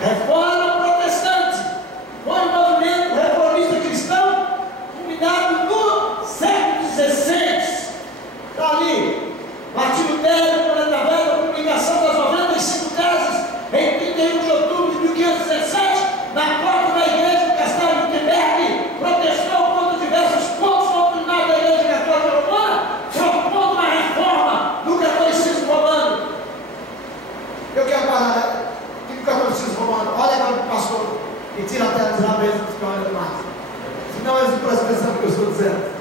Reforma protestante foi um movimento reformista cristão culminado no século XVI. Está ali, Martim Lutero, Planeta Velha, a publicação das 95 teses em 31 de outubro de 1517, na porta da igreja de Castelo de Wittenberg, protestou contra diversos pontos doutrinários da igreja católica romana, propondo uma reforma do catolicismo romano. Eu quero parar. O que o catolicismo romano? Olha agora para o pastor e tira a tela dos rabeiros e fica olhando mais. Senão eles não prestam atenção no que eu estou dizendo.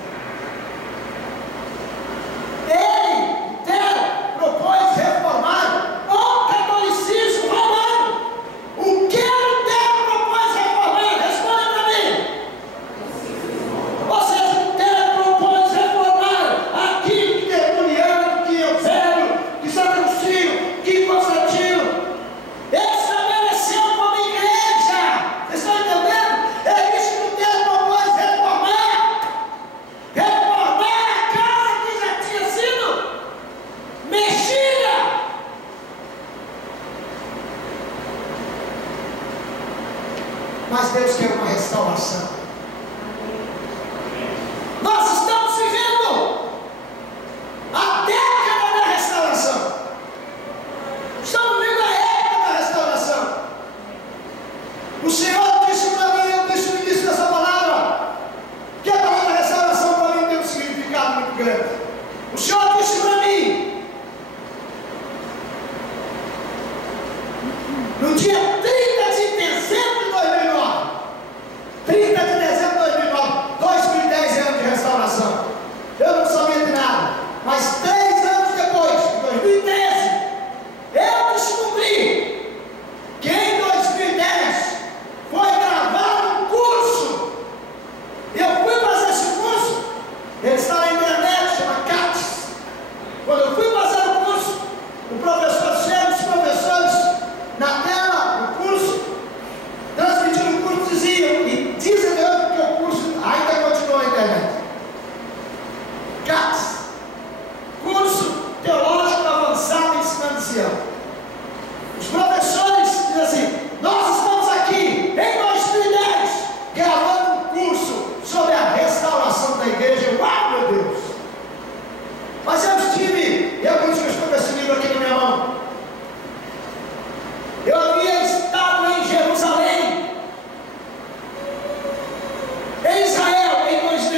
Ele, Lutero, propôs reformar o catolicismo romano. O que Lutero propôs reformar? Responda para mim. Ou seja, Lutero propôs reformar aquilo que Tertuliano, que Eusébio, que Santo Agostinho, que Constantino estabeleceu como igreja. Vocês estão entendendo? É isso que Lutero propôs reformar.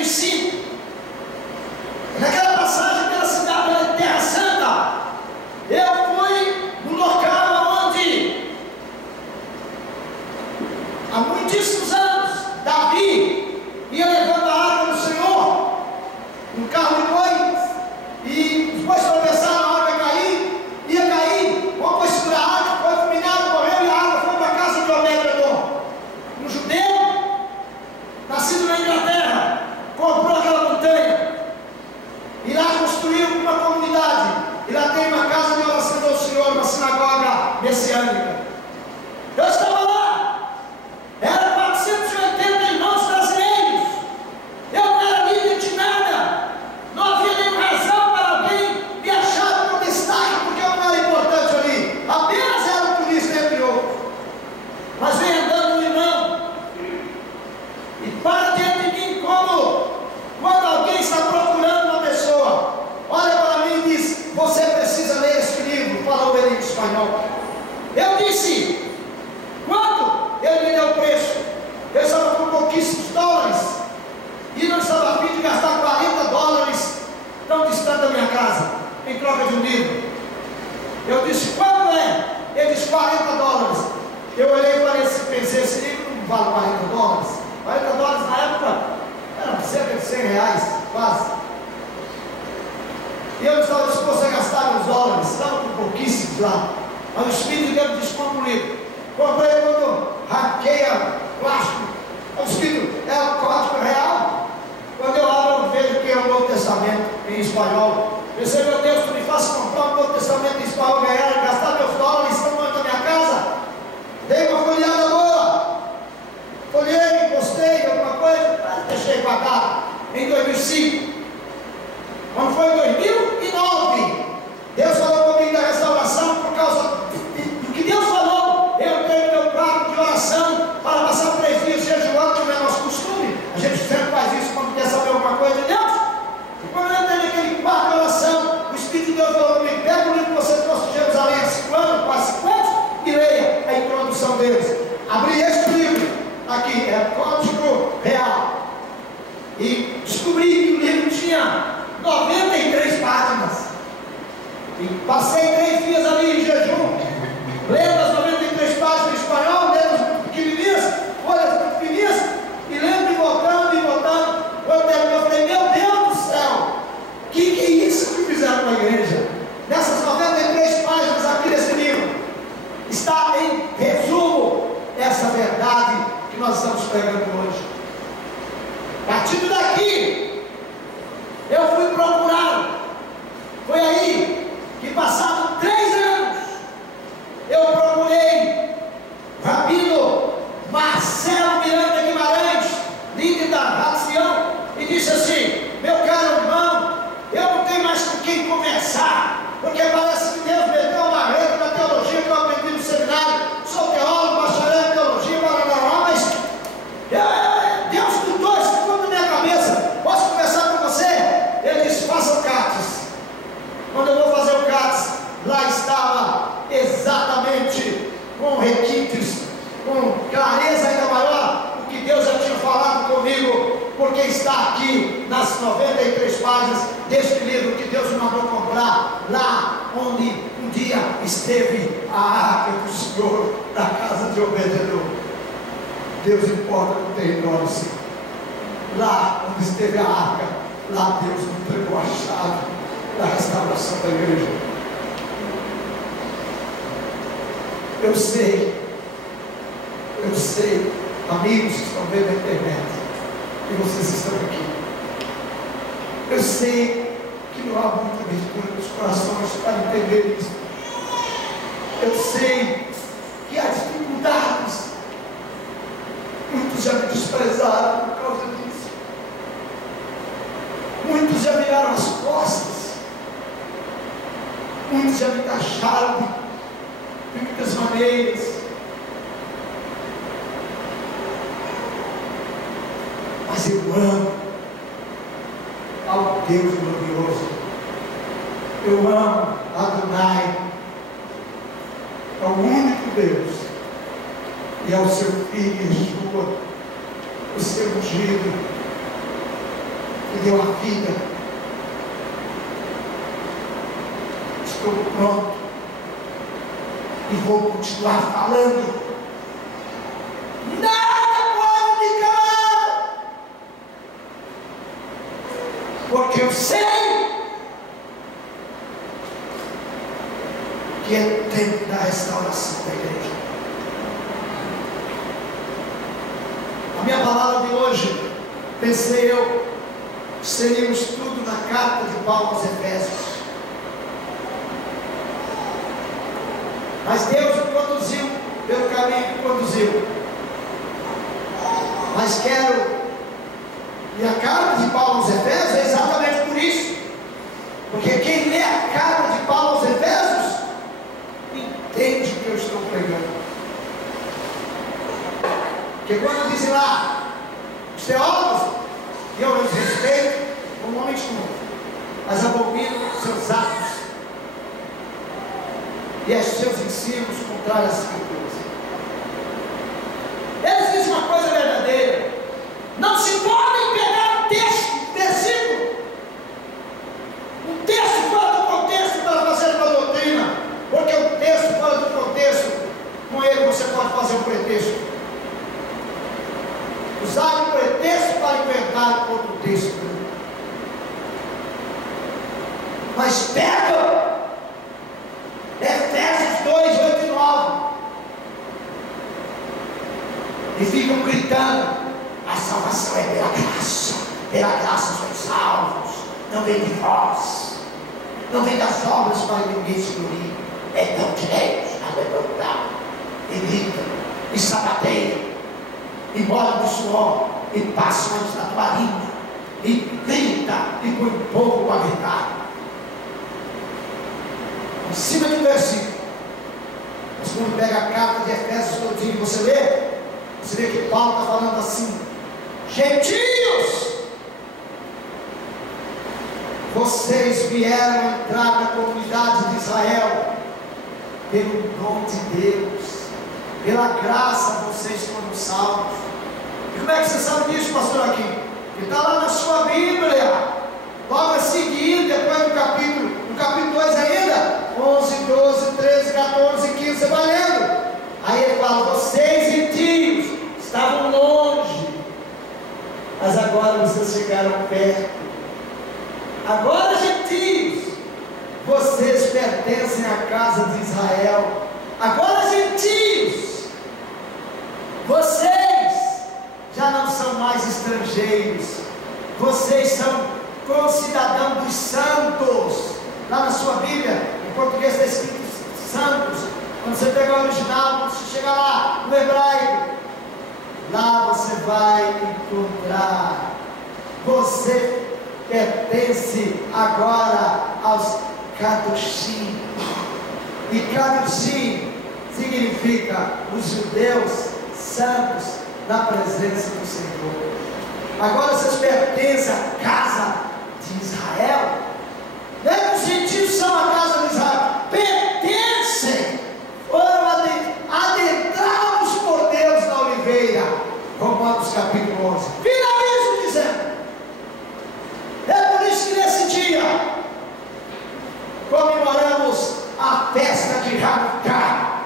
Atos 5, naquela passagem pela cidade da Terra Santa, eu fui no local onde, há muitíssimos anos, Davi ia levando a arca do Senhor, um carro de boi, e depois tropeçaram, a arca ia cair, como foi segurar a arca, foi fulminado, morreu, e a arca foi para a casa de Obed-edom. Um judeu, nascido na Inglaterra, comprou aquela montanha, e lá construiu uma comunidade, e lá tem uma casa de oração do Senhor, uma sinagoga messiânica. Eu estava lá, era 480 irmãos brasileiros, eu não era líder de nada, não havia nenhuma razão para alguém me achar como destaque, porque eu não era importante ali, apenas era um turista entre outros. Mas vem andando um irmão, e para diante de mim, como quando alguém está procurando uma pessoa, olha para mim e diz: você precisa ler este livro, falou ele em espanhol. Eu disse: quanto? Ele me deu o preço. Eu estava com pouquíssimos dólares e não estava a fim de gastar 40 dólares tão distante da minha casa em troca de um livro. Eu disse: quanto é? Ele disse: 40 dólares. Eu olhei e pensei: esse livro não vale 40 dólares. 40 dólares na época era cerca de 100 reais, quase. E eu não estava disposto a gastar meus dólares, estava com pouquíssimos lá. Mas o Espírito de Deus disse: compra um livro. Comprei quando hackeia plástico. O Espírito é o código real. Quando eu abro, eu vejo que é o Novo Testamento em espanhol. Pensei: meu Deus, tu me faça comprar o Novo Testamento em espanhol, gastar meus dólares, estão na minha casa. Dei uma folheada boa. Folhei, postei alguma coisa, deixei guardado. Em 2005. Quando foi em 2009, Deus falou comigo da restauração por causa do que Deus falou. Eu entrei no meu quarto de oração para passar 3 dias jejuando, como é nosso costume. A gente sempre faz isso quando quer saber alguma coisa de Deus. E quando eu entrei naquele quarto de oração, o Espírito de Deus falou comigo: pega o livro que você trouxe de Jerusalém há 5 anos, quase 5 anos, e leia a introdução deles. Abri este livro aqui, é Código Real, e descobri que o livro tinha 93 páginas. E passei 3 dias ali em jejum, lendo as 93 páginas em espanhol, lendo as pequenininhas, folhas pequenininhas, e lendo e voltando e voltando. Quando eu falei: meu Deus do céu, que é isso que fizeram na igreja? Nessas 93 páginas aqui desse livro, está em resumo essa verdade que nós estamos pregando hoje. Partindo daqui, eu fui procurar. Foi aí que, passado 3 anos, eu procurei Rabino Marcelo Miranda Guimarães, líder da Racião, e disse assim: meu caro irmão, eu não tenho mais com quem conversar, porque parece que Deus me deu uma rede na teologia que eu aprendi no seminário. Sou teólogo, bacharel em teologia, mas Deus mudou isso tudo na minha cabeça. Posso conversar com você? Ele disse: faça o CATES. Quando eu vou fazer o CATES, lá estava exatamente com requintes, com clareza ainda maior, o que Deus já tinha falado comigo, porque está aqui nas 93 páginas deste livro que Deus me mandou comprar, lá onde um dia esteve a arca do Senhor na casa de Obed-edom. Deus importa no território, sim. Lá onde esteve a arca, lá Deus me entregou a chave da restauração da igreja. Eu sei, amigos que estão vendo a internet, que vocês estão aqui. Eu sei que não há muita abertura nos corações para entender isso. Eu sei que há dificuldades. Muitos já me desprezaram por causa disso. Muitos já viraram as costas. Muitos já me taxaram de muitas maneiras. Mas eu amo ao Deus glorioso. Eu amo Adonai, ao único Deus, e ao seu Filho Yeshua, o seu ungido. me deu a vida. Estou pronto e vou continuar falando. Nada pode me calar, porque eu sei que é tempo da restauração da igreja. A minha palavra de hoje, pensei eu, seria um estudo na carta de Paulo aos Efésios. Mas Deus me conduziu pelo caminho que conduziu. Mas quero, e a carta de Paulo aos Efésios é exatamente por isso. Porque quem lê a carta de Paulo aos Efésios entende o que eu estou pregando. Porque quando dizem lá, os teólogos, e eu os respeito como homens comuns, mas abominam seus atos e os seus ensinos contrários às Escrituras. Eles dizem uma coisa verdadeira: não se podem pegar um texto, um versículo, um texto fora do contexto para fazer uma doutrina, porque o texto fora do contexto, com ele você pode fazer um pretexto. Usar um pretexto para inventar outro texto. Mas pega Efésios 2, 8 e 9 e ficam gritando: a salvação é pela graça sois salvos, não vem de vós, não vem das obras para que ninguém se glorie, é dom de Deus, nada é voltar. E gritam, e sapateiam, e bolam do suor, e passam antes da tua língua, e grita, e põe o povo a gritar. Em cima de um versículo. Mas quando pega a carta de Efésios todinho, você vê que Paulo está falando assim: gentios, vocês vieram entrar na comunidade de Israel pelo dom de Deus, pela graça vocês foram salvos. E como é que você sabe disso, pastor, aqui? Ele está lá na sua Bíblia, logo a seguir, depois do capítulo 2 ainda, 11, 12, 13, 14, 15, você vai lendo. Aí ele fala: vocês gentios estavam longe, mas agora vocês chegaram perto. Agora, gentios, vocês pertencem à casa de Israel. Agora, gentios, vocês já não são mais estrangeiros, vocês são concidadãos dos santos. Lá na sua Bíblia, em português está escrito santos. Quando você pega o original, quando você chega lá no hebraico, lá você vai encontrar: você pertence agora aos Kadoshim. E Kadoshim significa os judeus santos na presença do Senhor. Agora vocês pertencem à casa de Israel. Não é que os gentios são a casa de Israel, pertencem, foram adentrados por Deus na oliveira. Romanos capítulo 11. Finalizo dizendo: é por isso que nesse dia comemoramos a festa de Hanukkah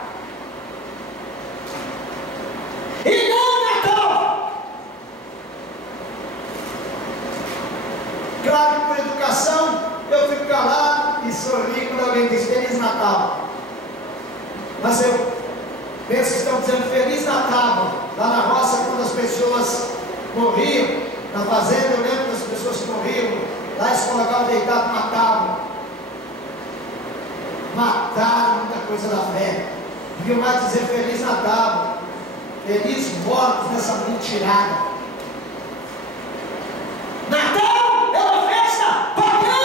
e não Natal. Claro que por educação eu fico calado e sorri quando alguém diz Feliz Natal. Mas eu penso que estão dizendo Feliz Natal. Lá na roça, quando as pessoas morriam, na fazenda, eu lembro das pessoas que morriam, lá eles colocavam deitado numa tábua. Mataram muita coisa da fé. Deviam mais dizer Feliz Natal, felizes mortos nessa mentirada. Natal é uma festa pagã.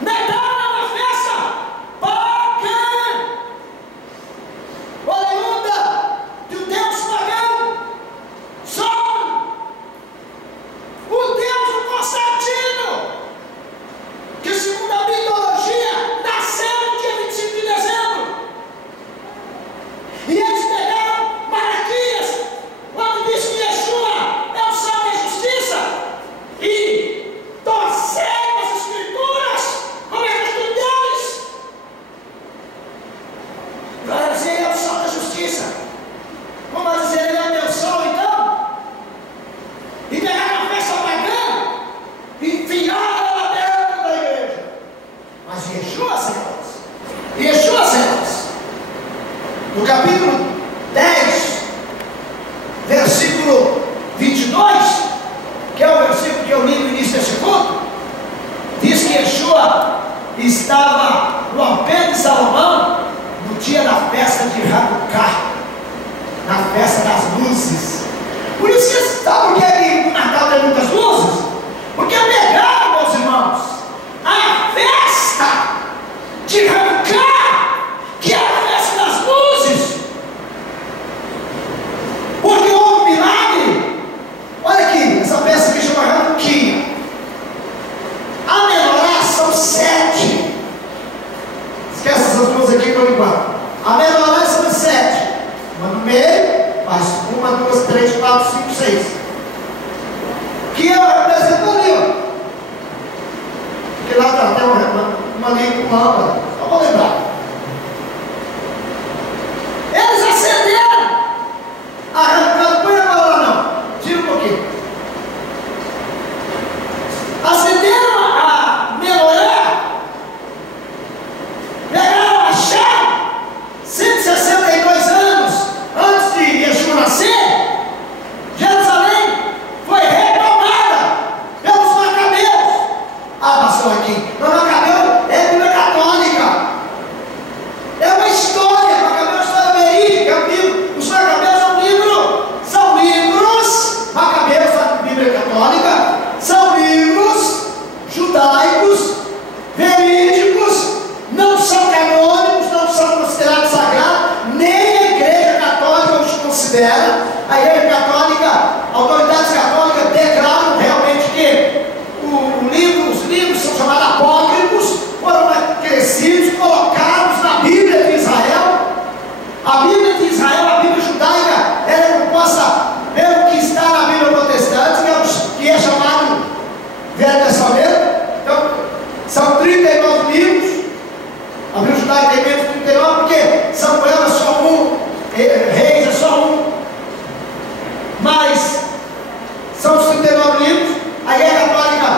Natal é uma festa pagã, oriunda do Deus pagão, Sol, o Deus do Constantino, que segundo a mitologia nasceu no dia 25 de dezembro. E eles pegaram Malaquias 22, que é o versículo que eu li no início deste culto, diz que Yeshua estava no alpendre de Salomão no dia da festa de Hanukkah, na festa das luzes. Por isso que sabe o que é que o Natal tem muitas luzes? Porque é legal, meus irmãos, a festa de Hanukkah, que é a festa das luzes. Porque houve um milagre. Olha aqui, essa festa aqui chama Hanukkah. A menorá são 7. Esquece essas luzes aqui por enquanto. A menorá são 7. Uma no meio, faz 1, 2, 3, 4, 5, 6. Que ela representa ali, ó. Porque lá está até uma linha com lâmpada. Só vou lembrar. Eles acenderam. Arrancando, põe a hora não. Tira um pouquinho. Acenderam a menorá. Pegaram a chave. 162 anos antes de Yeshua nascer, Jerusalém foi retomada pelos macabeus. Ah, pastor, aqui, mas Macabeu é Bíblia católica, é uma história. Macabeu é uma história verídica, é um livro. Os macabeus são livros, Macabeus da Bíblia católica, são livros judaicos, verídicos, não são canônicos, não são considerados sagrados, nem a Igreja Católica os considera. A Igreja Católica, autoridades católicas declaram realmente que os livros são chamados apócrifos, foram acrescidos, colocados na Bíblia de Israel. A Bíblia de Israel, a Bíblia judaica, ela é composta pelo que está na Bíblia protestante, que é chamado Velho Testamento. Então, são 39 livros. A Bíblia judaica tem menos de 39, porque Samuel é só um, Reis é só um. Mas são os 39 livros. A Igreja Católica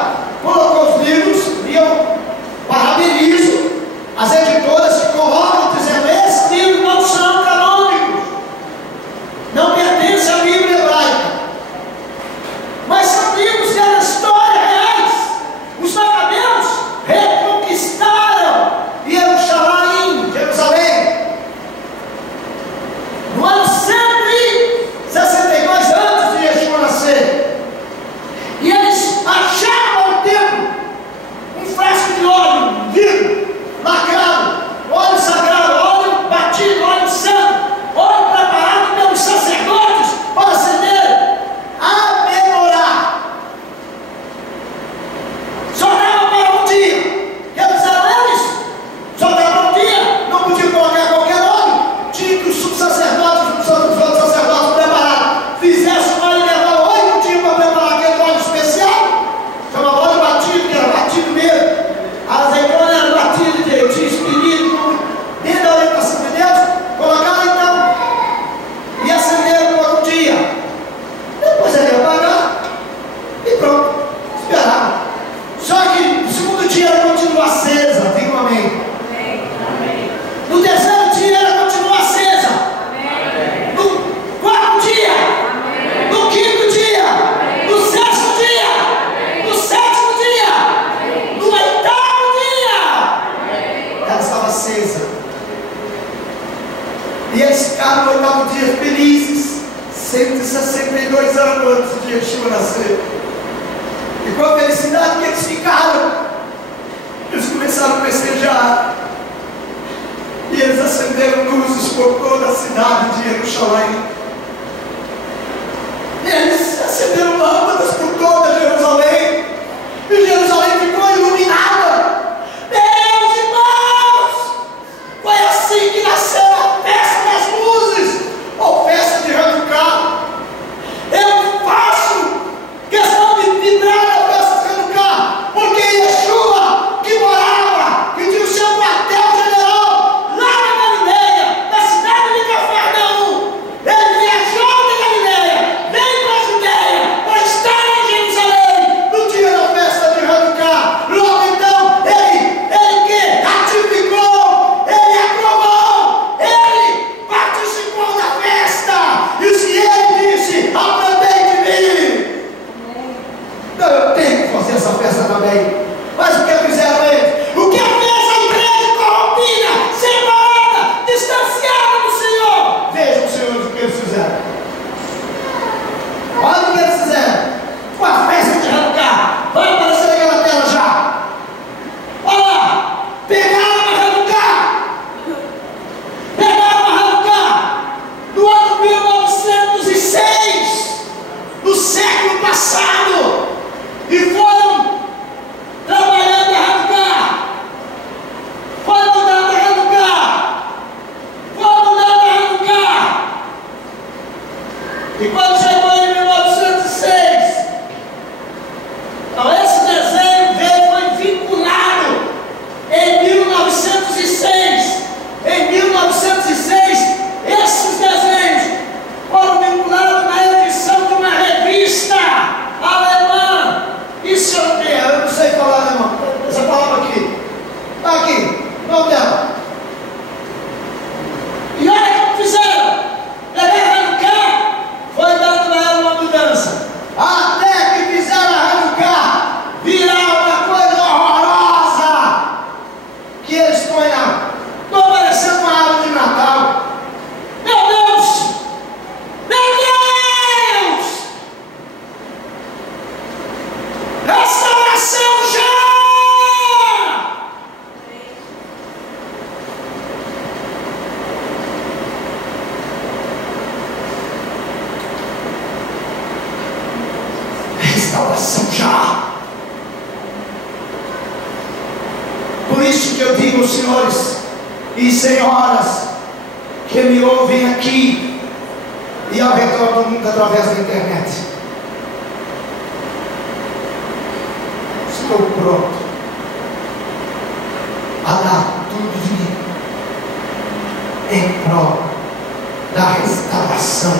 colocou os livros, e eu parabenizo as editoras que colocam dizendo: esses livros não são canônicos, não pertencem à Bíblia hebraica, mas são livros da história reais. Os macabeus reconquistaram Jerusalém no ano 162 antes de Yeshua nascer, e eles acharam ao templo um frasco de óleo, vidro, lacrado, óleo sagrado, óleo batido, óleo santo, óleo preparado pelos sacerdotes para acender a menorá. Só dava para um dia. Jerusalém só dava um dia, não podia colocar qualquer óleo. Tinha que os subsacerdotes, os outros sacerdotes preparados, fizessem o óleo e levar o óleo. Não tinha para preparar aquele óleo especial, chamava óleo batido, que era batido mesmo. A azeitona era batida, tinha espremido dentro da orientação de Deus. Colocaram então e acenderam por um dia. Depois ele ia apagar e pronto, esperaram. Só que o segundo dia ela continua acesa, diga um amém. No terceiro dia ela continua acesa. No quarto dia, no quinto dia, no sexto dia, no sétimo dia, no oitavo dia, ela estava acesa. E eles ficaram no oitavo dia felizes, 162 anos antes de Yeshua nascer. E com a felicidade que eles ficaram, eles começaram a festejar. E eles acenderam luzes por toda a cidade de Jerusalém. Eles acenderam lâmpadas por toda Jerusalém. E Jerusalém ficou iluminada. Meus irmãos, foi assim que nasceu a festa das luzes, ou festa de Hanukkah. Eu faço questão de vibrar a festa de Hanukkah, porque Yeshua, que morava, que tinha o seu quartel-general lá na Galileia, na cidade de Cafarnaum, ele assado e foram trabalhando em lugar. Foi mudando em lugar. Foi mudando em lugar. E quando chegou em 1906, então esse desenho foi vinculado em 1906. Em 1906, esses desenhos foram vinculados na edição de uma revista alemã. Isso eu não sei falar alemão. Essa palavra aqui. Está aqui, o nome dela. E olha como fizeram. Pegaram cá, foi dando a ela uma mudança. Até que fizeram arrancar, virar uma coisa horrorosa. Que eles põem lá. Estou parecendo uma árvore de Natal. Meu Deus! Meu Deus! Restauração já! Restauração já! Por isso que eu digo aos senhores e senhoras que me ouvem aqui e ao redor do mundo através da internet: estou pronto a dar tudo de mim em prol da restauração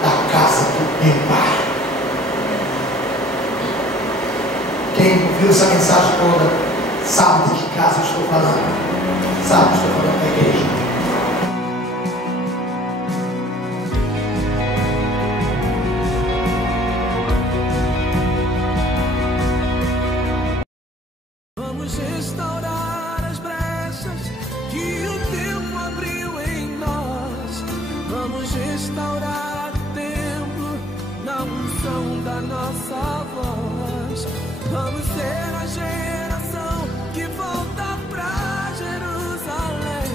da casa do meu Pai. Quem ouviu essa mensagem toda sabe de que casa eu estou falando. Sabe, estou falando da igreja. Vamos restaurar as brechas que o tempo abriu em nós. Vamos restaurar o templo na unção da nossa voz. Vamos ser a geração que volta pra Jerusalém,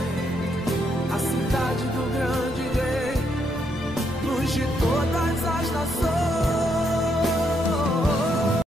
a cidade do grande rei, luz de todas as nações.